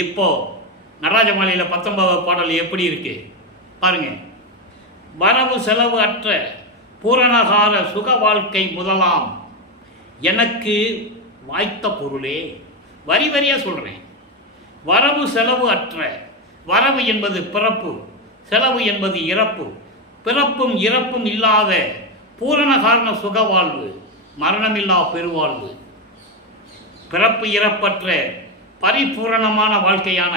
இப்போ நடராஜ மாலையில் 19வது பாடல் எப்படி இருக்கு பாருங்க. வரவு செலவு அற்ற பூரணகார சுக வாழ்க்கை முதலாம் எனக்கு வாய்த்த பொருளே. வரி வரியாக சொல்கிறேன். வரவு செலவு அற்ற, வரவு என்பது பிறப்பு, செலவு என்பது இறப்பு, பிறப்பும் இறப்பும் இல்லாத பூரண காரண சுக வாழ்வு, மரணமில்லா பெருவாழ்வு, பிறப்பு இறப்பற்ற பரிபூரணமான வாழ்க்கையான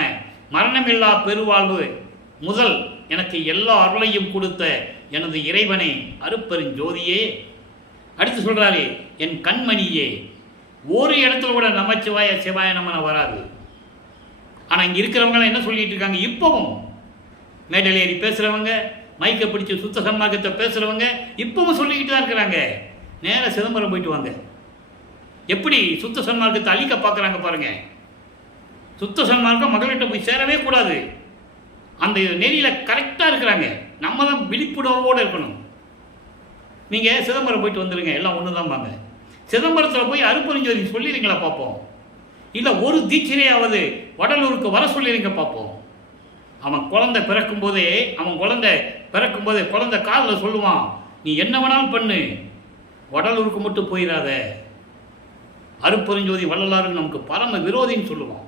மரணமில்லா பெருவாழ்வு முதல் எனக்கு எல்லா அருளையும் கொடுத்த எனது இறைவனே, அருட்பெருஞ்சோதியே. அடுத்து சொல்கிறாரு, என் கண்மணியே. ஒரு இடத்துல கூட நமச்சிவாய சிவாய நமன வராது. ஆனால் இங்கே இருக்கிறவங்களாம் என்ன சொல்லிட்டு இருக்காங்க? இப்போவும் மேடல் ஏறி பேசுகிறவங்க, மைக்கை பிடிச்சி சுத்த சன்மார்க்கத்தை பேசுகிறவங்க இப்பவும் சொல்லிக்கிட்டு தான் இருக்கிறாங்க. நேராக சிதம்பரம் போயிட்டு வாங்க. எப்படி சுத்த சன்மார்க்கத்தை அழிக்க பார்க்குறாங்க பாருங்க. சுத்த சன்மார்க்கம் மகளிர்கிட்ட போய் சேரவே கூடாது. அந்த நெறியில் கரெக்டாக இருக்கிறாங்க. நம்ம தான் விழிப்புணர்வோடு இருக்கணும். நீங்கள் சிதம்பரம் போயிட்டு வந்துடுங்க, எல்லாம் ஒன்று தான் பாங்க. சிதம்பரத்தில் போய் அருட்பெருஞ்சோதி சொல்லிடுங்களா பார்ப்போம். இல்லை ஒரு தீட்சணையாவது வடலூருக்கு வர சொல்லிடுங்க பார்ப்போம். அவன் குழந்தை பிறக்கும்போதே குழந்தை காலில் சொல்லுவான், நீ என்ன வேணாலும் பண்ணு, வடலூருக்கு மட்டும் போயிடாத. அருட்பெருஞ்சோதி வள்ளலாருக்கு நமக்கு பரம விரோதின்னு சொல்லுவான்.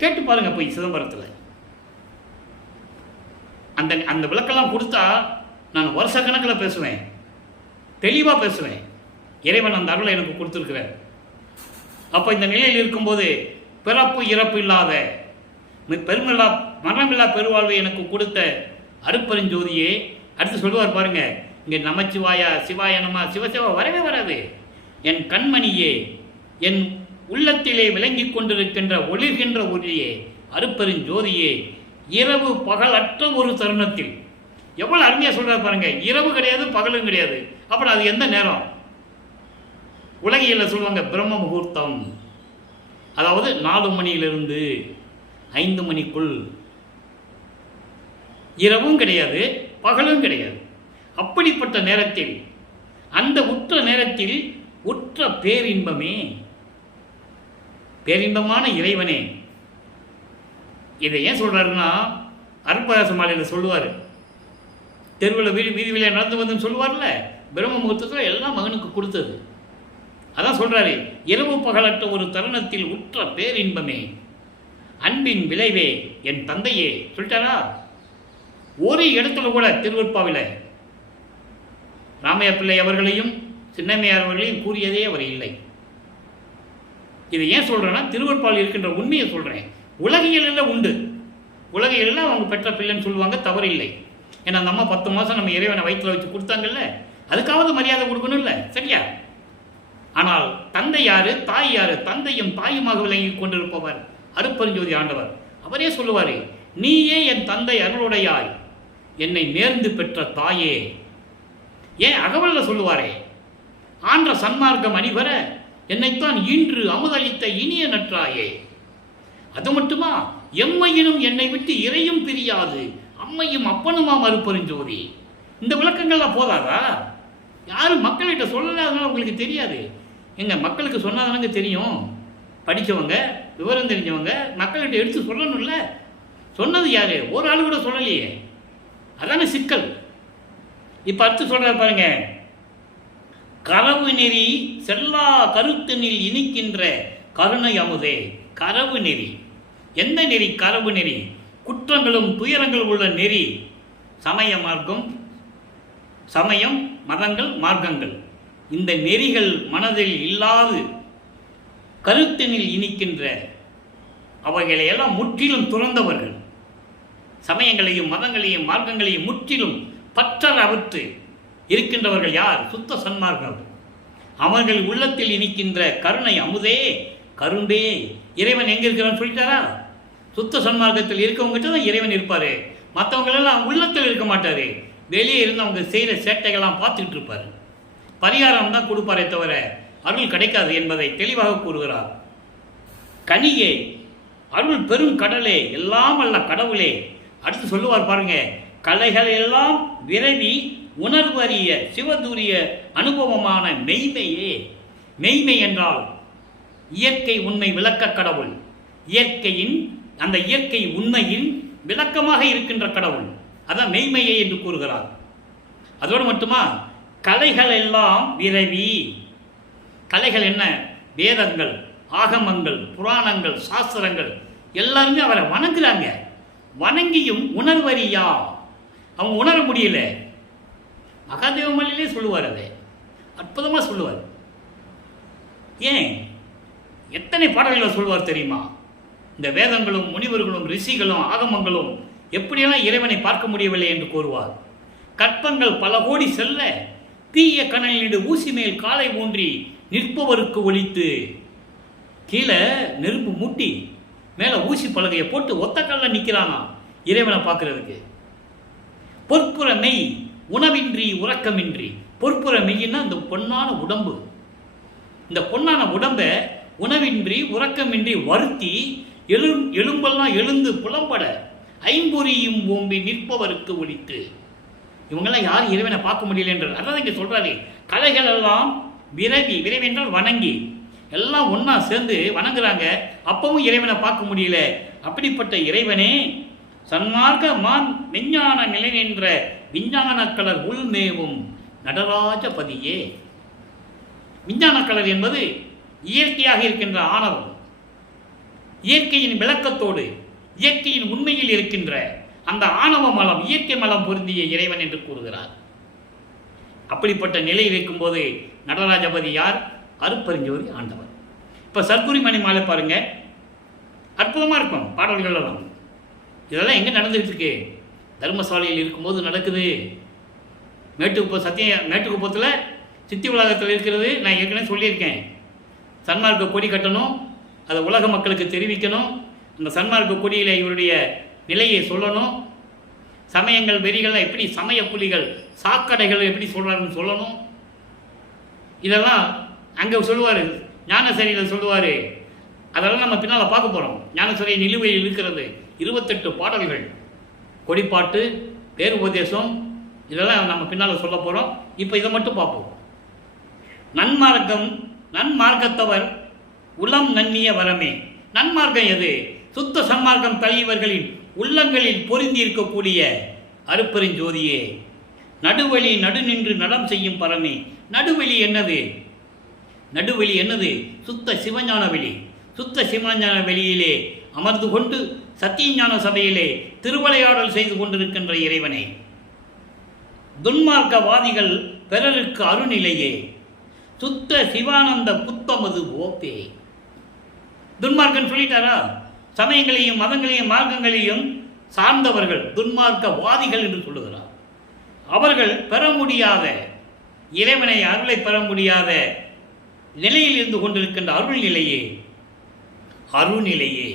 கேட்டு பாருங்க போய் சிதம்பரத்தில். அந்த அந்த விளக்கெல்லாம் கொடுத்தா நான் வருஷ கணக்கில் பேசுவேன், தெளிவாக பேசுவேன். இறைவன் அந்த அருளை எனக்கு கொடுத்துருக்கிறார். அப்போ இந்த நிலையில் இருக்கும்போது பிறப்பு இறப்பு இல்லாத பெருமில்லா மரணமில்லா பெருவாழ்வை எனக்கு கொடுத்த அருட்பெருஞ்சோதியே. அடுத்து சொல்லுவார் பாருங்க, இங்கே நமச்சிவாயா சிவாய நம சிவசிவா வரவே வராது. என் கண்மணியே, என் உள்ளத்திலே விளங்கி கொண்டிருக்கின்ற ஒளிர்கின்ற ஒளியே, அருட்பெருஞ்சோதியே, இரவு பகலற்ற ஒரு தருணத்தில். எவ்வளோ அருமையாக சொல்கிறார் பாருங்க. இரவு கிடையாது, பகலும் கிடையாது. அப்புறம் அது எந்த நேரம்? உலகியல்ல சொல்லுவாங்க பிரம்ம முகூர்த்தம், அதாவது 4 மணியிலிருந்து 5 மணிக்குள். இரவும் கிடையாது, பகலும் கிடையாது. அப்படிப்பட்ட நேரத்தில், அந்த உற்ற நேரத்தில் உற்ற பேரின்பமே, பேரின்பமான இறைவனே. இதை ஏன் சொல்றாருன்னா, அருட்பராச மாலையில் சொல்லுவார், தெருவில் வீதியில நடந்து வந்து சொல்லுவார்ல, பிரம்ம முகூர்த்தத்தில் எல்லாம் மகனுக்கு கொடுத்தது. அதான் சொல்றாரு, இரவு பகலற்ற ஒரு தருணத்தில் உற்ற பேரின்பமே, அன்பின் விளைவே, என் தந்தையே. சொல்லிட்டாரா? ஒரு இடத்துல கூட திருவற்பாவில் ராமையா பிள்ளை அவர்களையும் சின்னம்மையார் அவர்களையும் கூறியதே அவர் இல்லை. இதை ஏன் சொல்றேன்னா, திருவற்பாவில் இருக்கின்ற உண்மையை சொல்றேன். உலகியலில் உண்டு, உலகியலில் அவங்க பெற்ற பிள்ளைன்னு சொல்லுவாங்க, தவறு இல்லை. ஏன்னா அந்த அம்மா 10 மாதம் நம்ம இறைவனை வயிற்றில் வச்சு கொடுத்தாங்கல்ல, அதுக்காவது மரியாதை கொடுக்கணும் இல்லை? சரியா? ஆனால் தந்தை யாரு, தாய் யாரு? தந்தையும் தாயுமாக விளங்கி கொண்டிருப்பவர் அருட்பெருஞ்சோதி ஆண்டவர். அவரே சொல்லுவார், நீயே என் தந்தை அருளுடையாய், என்னை நேர்ந்து பெற்ற தாயே. ஏன் அகவல்ல சொல்லுவாரே, ஆன்ற சன்மார்க்கம் அணிவர என்னைத்தான் இன்று அமுதளித்த இனிய நற்றாயே. அது மட்டுமா, எம்மையினும் என்னை விட்டு இறையும் பிரியாது, அம்மையும் அப்பனுமாம் அருட்பெருஞ்சோதி. இந்த விளக்கங்கள்லாம் போதாதா? யாரும் மக்கள்கிட்ட சொல்லலாதனால உங்களுக்கு தெரியாது. எங்க மக்களுக்கு சொன்னாதானங்க தெரியும். படித்தவங்க, விவரம் தெரிஞ்சவங்க மக்கள்கிட்ட எடுத்து சொல்லணும்ல. சொன்னது யாரு? ஒரு ஆள் கூட சொல்லலையே. அதான சிக்கல். இப்போ அடுத்து சொல்றாரு பாருங்க, கரவு நெறி செல்லா கருத்தினில் இனிக்கின்ற கருணை அமுதே. கரவு நெறி. எந்த நெறி? கரவு நெறி. குற்றங்களும் துயரங்களும் உள்ள நெறி. சமய மார்க்கம், சமயம், மதங்கள், மார்க்கங்கள், இந்த நெறிகள் மனதில் இல்லாது கருத்தினில் இனிக்கின்ற, அவைகளை எல்லாம் முற்றிலும் துறந்தவர்கள், சமயங்களையும் மதங்களையும் மார்க்கங்களையும் முற்றிலும் பற்றற அவித்து இருக்கின்றவர்கள் யார்? சுத்த சன்மார்கள். அவர்கள் உள்ளத்தில் இனிக்கின்ற கருணை அமுதே, கரும்பே. இறைவன் எங்கே இருக்கிறான்னு சொல்லிட்டாரா? சுத்த சன்மார்க்கத்தில் இருக்கவங்ககிட்ட தான் இறைவன் இருப்பார். மற்றவங்களெல்லாம் உள்ளத்தில் இருக்க மாட்டார். வெளியே இருந்து அவங்க செய்கிற சேட்டைகள்லாம் பார்த்துக்கிட்டு இருப்பார். பரிகாரம் தான் கொடுப்பாரே தவிர அருள் கிடைக்காது என்பதை தெளிவாக கூறுகிறார். கனியே, அருள் பெரும் கடலே, எல்லாம் அல்ல கடவுளே. அடுத்து சொல்லுவார் பாருங்க, கலைகள் எல்லாம் விரைவி உணர்வு அறிய சிவதூரிய அனுபவமான மெய்மையே. மெய்மை என்றால் இயற்கை உண்மை விளக்க கடவுள். இயற்கையின், அந்த இயற்கை உண்மையின் விளக்கமாக இருக்கின்ற கடவுள், அதான் மெய்மையே என்று கூறுகிறார். அதோடு மட்டுமா, கலைகள் எல்லாம் விரைவி. கலைகள் என்ன? வேதங்கள், ஆகமங்கள், புராணங்கள், சாஸ்திரங்கள் எல்லாருமே அவரை வணங்குறாங்க. வணங்கியும் உணர்வறியா, அவங்க உணர முடியல. மகாதேவமலையிலே சொல்லுவார், அதை அற்புதமாக சொல்லுவார். ஏன் எத்தனை பாடல்களை சொல்லுவார் தெரியுமா? இந்த வேதங்களும் முனிவர்களும் ரிஷிகளும் ஆகமங்களும் எப்படியெல்லாம் இறைவனை பார்க்க முடியவில்லை என்று கூறுவார். கற்பங்கள் பல கோடி செல்ல தீய கனலிடு ஊசி மேல் காலை ஊன்றி நிற்பவருக்கு ஒலித்து. கீழே நெருப்பு மூட்டி மேலே ஊசி பலகையை போட்டு ஒத்த கல்ல நிற்கிறானா இறைவனை பார்க்கறதுக்கு. பொற்புற மெய் உணவின்றி உறக்கமின்றி. பொற்புற மெய்யின்னா இந்த பொன்னான உடம்பு. இந்த பொன்னான உடம்பை உணவின்றி உறக்கமின்றி வருத்தி எலும்பெல்லாம் எழுந்து புலம்பட ஐம்பொறியும் ஓம்பி நிற்பவருக்கு ஒலித்து. இவங்கெல்லாம் யார் இறைவனை பார்க்க முடியல என்றார். அதான் இங்கே சொல்றாரு, கலைகள் எல்லாம் விரைவி. விரைவி என்றால் வணங்கி, எல்லாம் ஒன்றா சேர்ந்து வணங்குறாங்க, அப்பவும் இறைவனை பார்க்க முடியல. அப்படிப்பட்ட இறைவனே, சன்மார்க்க மான் விஞ்ஞான நிலை என்ற விஞ்ஞான கலர் உள்மேவும் நடராஜபதியே. விஞ்ஞான கலர் என்பது இயற்கையாக இருக்கின்ற ஆணவம். இயற்கையின் விளக்கத்தோடு இயற்கையின் உண்மையில் இருக்கின்ற அந்த ஆணவ மலம், இயற்கை மலம் பொருந்திய இறைவன் என்று கூறுகிறார். அப்படிப்பட்ட நிலையில் இருக்கும்போது நடராஜபதி யார்? அருட்பெருஞ்சோதி ஆண்டவர். இப்போ சர்க்குரு மணி மாலை பாருங்க, அற்புதமாக இருக்கும் பாடல்கள் எல்லாம். இதெல்லாம் எங்கே நடந்துகிட்டு இருக்கு? தர்மசாலையில் இருக்கும்போது நடக்குது. மேட்டுக்குப்பத்தில் சித்தி உலகத்தில் இருக்கிறது. நான் ஏற்கனவே சொல்லியிருக்கேன், சன்மார்க்க கொடி கட்டணும், அதை உலக மக்களுக்கு தெரிவிக்கணும். அந்த சன்மார்க்க கொடியில் இவருடைய நிலையை சொல்லணும். சமயங்கள் வெறிகள் எப்படி, சமய புலிகள் சாக்கடைகள் எப்படி சொல்கிறாருன்னு சொல்லணும். இதெல்லாம் அங்கே சொல்லுவார், ஞானசரியில் சொல்லுவார். அதெல்லாம் நம்ம பின்னால் பார்க்க போகிறோம். ஞானசரி நிலுவையில் இருக்கிறது 28 பாடல்கள், கொடிப்பாட்டு, பேரு உபதேசம், இதெல்லாம் நம்ம பின்னால் சொல்ல போகிறோம். இப்போ இதை மட்டும் பார்ப்போம். நன்மார்க்கத்தவர் உளம் நன்னிய வரமே. நன்மார்க்கம் எது? சுத்த சன்மார்க்கம் தலைவர்களின் உள்ளங்களில் பொருந்தி இருக்கக்கூடிய அருட்பெருஞ்சோதியே. நடுவழி நடுநின்று நடம் செய்யும் பரமே. நடுவெளி என்னது? நடுவெளி என்னது? சுத்த சிவஞான வெளி. சுத்த சிவஞான வெளியிலே அமர்ந்து கொண்டு சத்தியஞான சபையிலே திருவிளையாடல் செய்து கொண்டிருக்கின்ற இறைவனே. துன்மார்க்கவாதிகள் பிறருக்கு அருநிலையே. சுத்த சிவானந்த புத்தமது ஓப்பே. துன்மார்க்கன் சொல்லிட்டாரா? சமயங்களையும் மதங்களையும் மார்க்கங்களையும் சார்ந்தவர்கள் துன்மார்க்கவாதிகள் என்று சொல்லுகிறார். அவர்கள் பெற முடியாத இறைவனை, அருளை பெற முடியாத நிலையில் இருந்து கொண்டிருக்கின்ற அருள்நிலையே. அருள்நிலையே.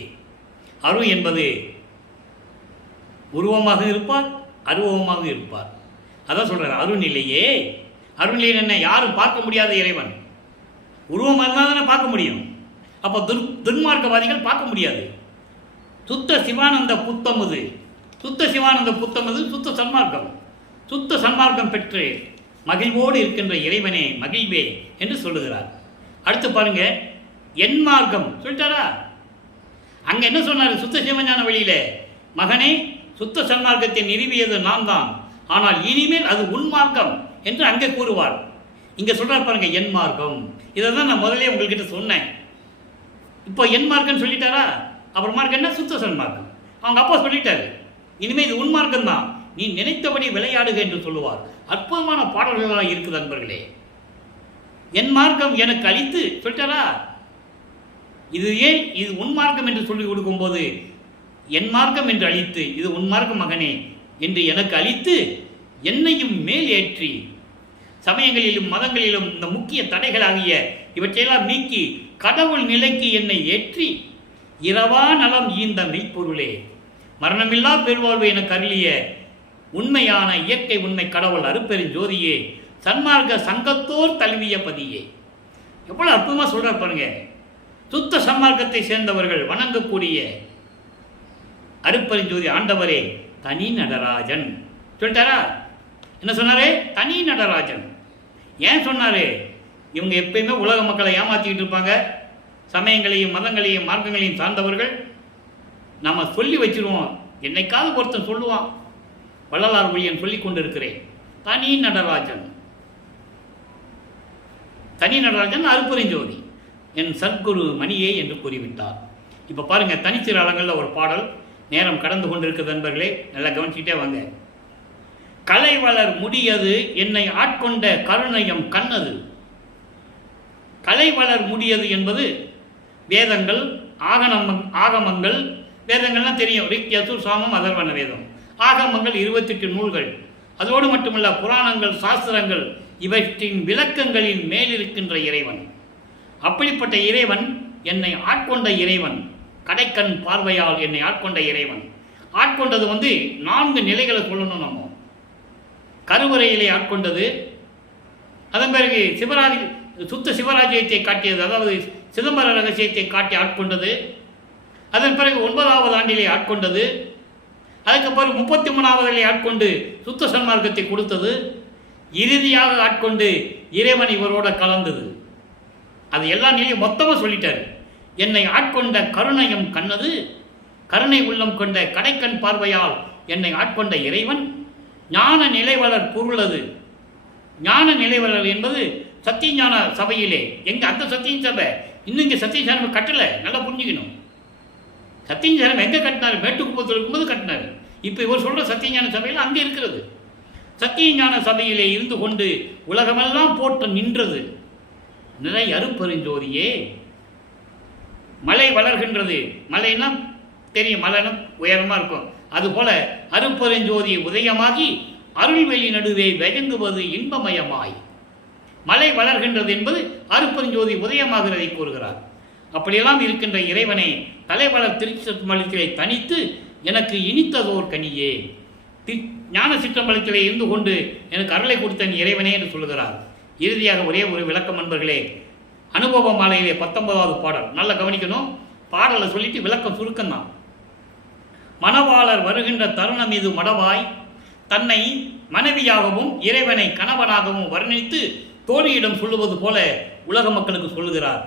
அருள் என்பது உருவமாக இருப்பார், அருவமாக இருப்பார். அதான் சொல்கிறார் அருள்நிலையே. அருள்நிலை என்ன? யாரும் பார்க்க முடியாத இறைவன். உருவமாக இருந்தால் தானே பார்க்க முடியும். அப்போ துன்மார்க்கவாதிகள் பார்க்க முடியாது. சுத்த சிவானந்த புத்தமுது. சுத்த சிவானந்த புத்தமுது சுத்த சன்மார்க்கம். சுத்த சன்மார்க்கம் பெற்று மகிழ்வோடு இருக்கின்ற இறைவனே மகிழ்வே என்று சொல்லுகிறார். அடுத்து பாருங்க, என் மார்க்கம் சொல்லிட்டாரா? அங்கே என்ன சொன்னார்? சுத்த சிவஞான வழியில, மகனே சுத்த சன்மார்க்கத்தை நிறுவியது நான் தான், ஆனால் இனிமேல் அது உன் மார்க்கம் என்று அங்கே கூறுவார். இங்கே சொல்றார் பாருங்க, என் மார்க்கம். இதை தான் நான் முதலே உங்கள்கிட்ட சொன்னேன். இப்போ என் மார்க்கம் சொல்லிட்டாரா? அப்புறம் மார்க்கம் என்ன? சுத்த சன்மார்க்கம். அவங்க அப்பா சொல்லிட்டாரு, இனிமேல் இது உன் மார்க்கம் தான், நீ நினைத்தபடி விளையாடுக என்று சொல்லுவார். அற்புதமான பாடல்களாக இருக்குது நண்பர்களே. என் மார்க்கம் எனக்கு அளித்து சொல்லிட்டாரா? இது ஏன் இது உன் மார்க்கம் என்று சொல்லிக் கொடுக்கும்போது, என் மார்க்கம் என்று அளித்து, இது உன் மார்க்கம் மகனே என்று எனக்கு அளித்து என்னையும் மேல் ஏற்றி சமயங்களிலும் மதங்களிலும் இந்த முக்கிய தடைகளாகிய இவற்றையெல்லாம் நீக்கி கடவுள் நிலைக்கு என்னை ஏற்றி இரவா நலம் ஈந்த மெய்ப்பொருளே, மரணமில்லா பெருவாழ்வு எனக்கு அருளிய உண்மையான இயற்கை உண்மை கடவுள் அருட்பெருஞ்சோதியே, சன்மார்க்க சங்கத்தோர் தழுவிய பதியே. எவ்வளவு அற்புதமா சொல்ற பாருங்க. சுத்த சன்மார்க்கத்தை சேர்ந்தவர்கள் வணங்கக்கூடிய அருட்பெருஞ்சோதி ஆண்டவரே தனி நடராஜன் சொல்லிட்டாரா? என்ன சொன்னாரு? தனி நடராஜன். ஏன் சொன்னாரு? இவங்க எப்பயுமே உலக மக்களை ஏமாத்திக்கிட்டு இருப்பாங்க. சமயங்களையும் மதங்களையும் மார்க்கங்களையும் சார்ந்தவர்கள். நம்ம சொல்லி வச்சிருவோம், என்னைக்காவது ஒருத்தன் சொல்லுவான், வள்ளலார் ஒழியன் சொல்லி கொண்டிருக்கிறேன், தனி நடராஜன். தனி நடராஜன் அருட்பெருஞ்சோதி என் சத்குரு மணியே என்று கூறிவிட்டார். இப்போ பாருங்க, தனிச்சிறாளங்களில் ஒரு பாடல். நேரம் கடந்து கொண்டிருக்கிறது நண்பர்களே, நல்லா கவனிச்சுக்கிட்டே வாங்க. கலை வளர் முடியது என்னை ஆட்கொண்ட கருணையம் கண்ணது. கலை வளர் முடியது என்பது வேதங்கள், ஆகமங்கள். வேதங்கள்லாம் தெரியும், ரிக், யசுர், சாமம், அதர்வண வேதம். ஆகமங்கள் 28 நூல்கள். அதோடு மட்டுமல்ல புராணங்கள், சாஸ்திரங்கள், இவற்றின் விளக்கங்களின் மேலிருக்கின்ற இறைவன். அப்படிப்பட்ட இறைவன் என்னை ஆட்கொண்ட இறைவன். கடைக்கண் பார்வையால் என்னை ஆட்கொண்ட இறைவன். ஆட்கொண்டது 4 நிலைகளை சொல்லணும். நம்ம கருவறையிலே ஆட்கொண்டது, அதன் பிறகு சுத்த சிவராஜ்யத்தை காட்டியது, அதாவது சிதம்பர ரகசியத்தை காட்டி ஆட்கொண்டது. அதன் பிறகு 9வது ஆண்டிலே ஆட்கொண்டது. அதுக்கப்புறம் 33வது ஆட்கொண்டு சுத்த சன்மார்க்கத்தை கொடுத்தது. இறுதியாக ஆட்கொண்டு இறைவன் இவரோட கலந்தது. அது எல்லா நிலையும் மொத்தமாக சொல்லிட்டார். என்னை ஆட்கொண்ட கருணையம் கண்ணது, கருணை உள்ளம் கொண்ட கடைக்கண் பார்வையால் என்னை ஆட்கொண்ட இறைவன் ஞான நிலைவளர் பொருளது. ஞான நிலைவளர் என்பது சத்தியஞான சபையிலே, எங்க அந்த சத்திய சபை இன்னும் இங்கே சத்திய சபை கட்டலை, நல்லா புரிஞ்சுக்கணும். சத்தியஞானம் எங்கே கட்டினார்? மேட்டுக்குப்பத்தில் இருக்கும்போது கட்டினார். இப்போ இவர் சொல்கிற சத்தியஞான சபையில் அங்கே இருக்கிறது. சத்தியஞான சபையிலே இருந்து கொண்டு உலகமெல்லாம் போட்டு நின்றது நிறை அருப்பெருஞ்சோதியே. மலை வளர்கின்றது. மலைன்னா தெரியும், மலைன்னா உயரமாக இருக்கும். அதுபோல அருப்பெருஞ்சோதி உதயமாகி அருள்வெளி நடுவே வெகுங்குவது இன்பமயமாய். மலை வளர்கின்றது என்பது அருப்பெருஞ்சோதி உதயமாகிறதை கூறுகிறார். அப்படியெல்லாம் இருக்கின்ற இறைவனை தலைவளர் திருச்சிற்றம்பலத்திலே தனித்து எனக்கு இனித்ததோர் கனியே, ஞான சிற்றம்பலத்திலே இருந்து கொண்டு எனக்கு அருளை கொடுத்த இறைவனே என்று சொல்லுகிறார். இறுதியாக ஒரே ஒரு விளக்கம் நண்பர்களே. அனுபவ மாலையிலே 19வது பாடல் நல்லா கவனிக்கணும். பாடலை சொல்லிட்டு விளக்கம் சுருக்கம்தான். மணவாளர் வருகின்ற தருணம் இது மடவாய் தன்னை மனைவியாகவும் இறைவனை கணவனாகவும் வர்ணித்து தோழியிடம் சொல்லுவது போல உலக மக்களுக்கு சொல்லுகிறார்.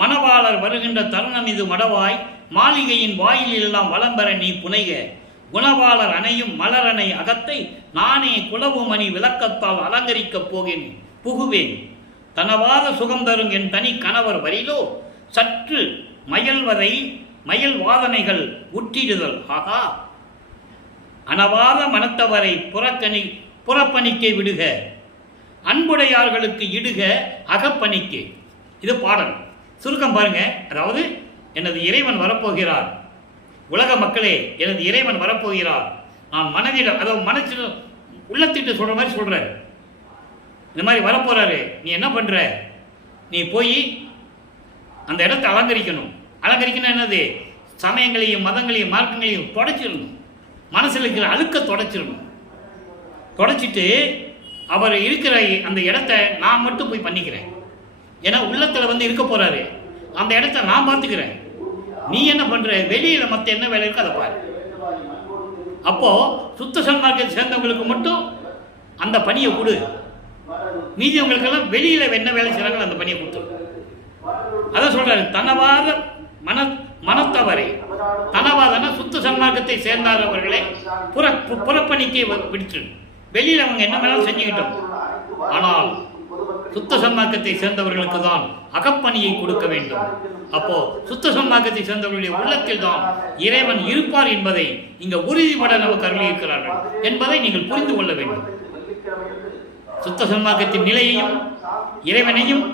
மணவாளர் வருகின்ற தருணம் இது மடவாய் மாளிகையின் வாயிலெல்லாம் வளம்பெற நீ புனைக குணவாளர் அணையும் மலரனை அகத்தை நானே குலவுமணி விளக்கத்தால் அலங்கரிக்கப் புகுவேன் தனவாத சுகம் தரும் என் தனி கணவர் வரிலோ சற்று மயல் வாதனைகள் உற்றிடுதல். ஆகா, அனவாத மனத்தவரை புறப்பணிக்கை விடுக அன்புடையார்களுக்கு இடுக அகப்பணிக்கை. இது பாடல் சுருக்கம் பாருங்க. அதாவது எனது இறைவன் வரப்போகிறார், உலக மக்களே எனது இறைவன் வரப்போகிறார், நான் மனதில் அதாவது மனசில் உள்ளத்திட்டு சொல்கிற மாதிரி சொல்கிறார். இந்த மாதிரி வரப்போகிறாரு, நீ என்ன பண்ணுற? நீ போய் அந்த இடத்தை அலங்கரிக்கணும். அலங்கரிக்கணும் என்னது? சமயங்களையும் மதங்களையும் மார்க்கங்களையும் தொடச்சிடணும். மனசில் இருக்கிற அழுக்க தொடச்சிடணும். தொடச்சிட்டு அவர் இருக்கிற அந்த இடத்த நான் மட்டும் போய் பண்ணிக்கிறேன். ஏன்னா உள்ளத்தில் இருக்க போகிறாரு, அந்த இடத்த நான் பார்த்துக்கிறேன். நீ என்ன பண்ணுற? வெளியில் மற்ற என்ன வேலை இருக்கோ அதை பாரு. அப்போது சுத்த சன்மார்க்கத்தை சேர்ந்தவங்களுக்கு மட்டும் அந்த பணியை கொடு, மீதியவங்களுக்கெல்லாம் வெளியில் என்ன வேலை செய்கிறாங்களோ அந்த பணியை கொடுத்து. அதான் சொல்கிறாரு, தனவாத மனத்தவரை. தனவாதன சுத்த சன்மார்க்கத்தை சேர்ந்தாரவர்களை புறப்பணிக்கை விடுத்து வெளியில் அவங்க என்ன வேணாலும் செஞ்சுக்கிட்டோம். ஆனால் சுத்த சன்மார்க்கத்தை சேர்ந்தவர்களுக்கு தான் அகப்பணியை கொடுக்க வேண்டும். அப்போ சுத்த சன்மார்க்கத்தை சேர்ந்தவர்களுடைய உள்ளத்தில் தான் இறைவன் இருப்பார் என்பதை இங்க உறுதிபட நமக்கு அருளி இருக்கிறார்கள் என்பதை நீங்கள் புரிந்து கொள்ள வேண்டும். சுத்த சன்மார்க்கத்தின் நிலையையும் இறைவனையும்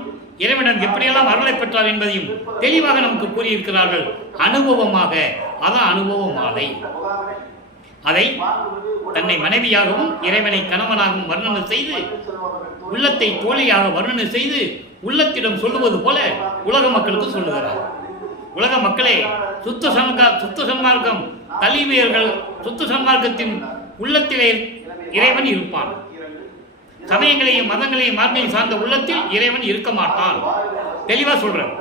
இறைவனிடம் எப்படியெல்லாம் அருளை பெற்றார் என்பதையும் தெளிவாக நமக்கு கூறியிருக்கிறார்கள் அனுபவமாக. அதான் அனுபவ மாலை. அதை தன்னை மனைவியாகவும் இறைவனை கணவனாகவும் வர்ணனை செய்து உள்ளத்தை தோழியாக வர்ணனை செய்து உள்ளத்திடம் சொல்லுவது போல உலக மக்களுக்கு சொல்லுகிறார். உலக மக்களே, சுத்த சன்மார்க்கம் தலிமையர்கள் சுத்த சன்மார்க்கத்தின் உள்ளத்திலே இறைவன் இருப்பான். சமயங்களையும் மதங்களையும் மார்க்கங்களையும் சார்ந்த உள்ளத்தில் இறைவன் இருக்க மாட்டான். தெளிவா சொல்றேன்.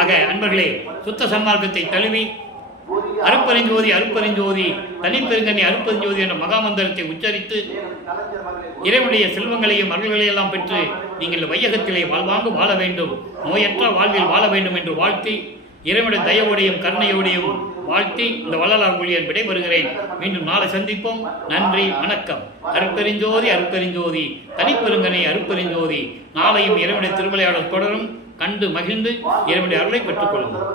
ஆக அன்பர்களே, சுத்த சன்மார்க்கத்தை தழுவி அருப்பெருஞ்சோதி அருப்பெருஞ்சோதி தனிப்பெருங்கனி அருப்பெருஞ்சோதி என்ற மகாமந்திரத்தை உச்சரித்து இறைவனுடைய செல்வங்களையும் அருள்களையும் எல்லாம் பெற்று நீங்கள் வையகத்திலே வாழ்வாங்கு வாழ வேண்டும், நோயற்ற வாழ்வில் வாழ வேண்டும் என்று வாழ்த்தி இறைவனுடைய தயவோடையும் கருணையோடையும் வாழ்த்தி இந்த வள்ளலார் மொழியன் விடைபெறுகிறேன். மீண்டும் நாளை சந்திப்போம். நன்றி, வணக்கம். அருப்பெருஞ்சோதி அருப்பெருஞ்சோதி தனிப்பெருங்கனை அருப்பெருஞ்சோதி. நாளையும் இறைவனுடைய திருவிளையாடல் தொடரும். கண்டு மகிழ்ந்து இறைவனுடைய அருளை பெற்றுக் கொள்ளுங்கள்.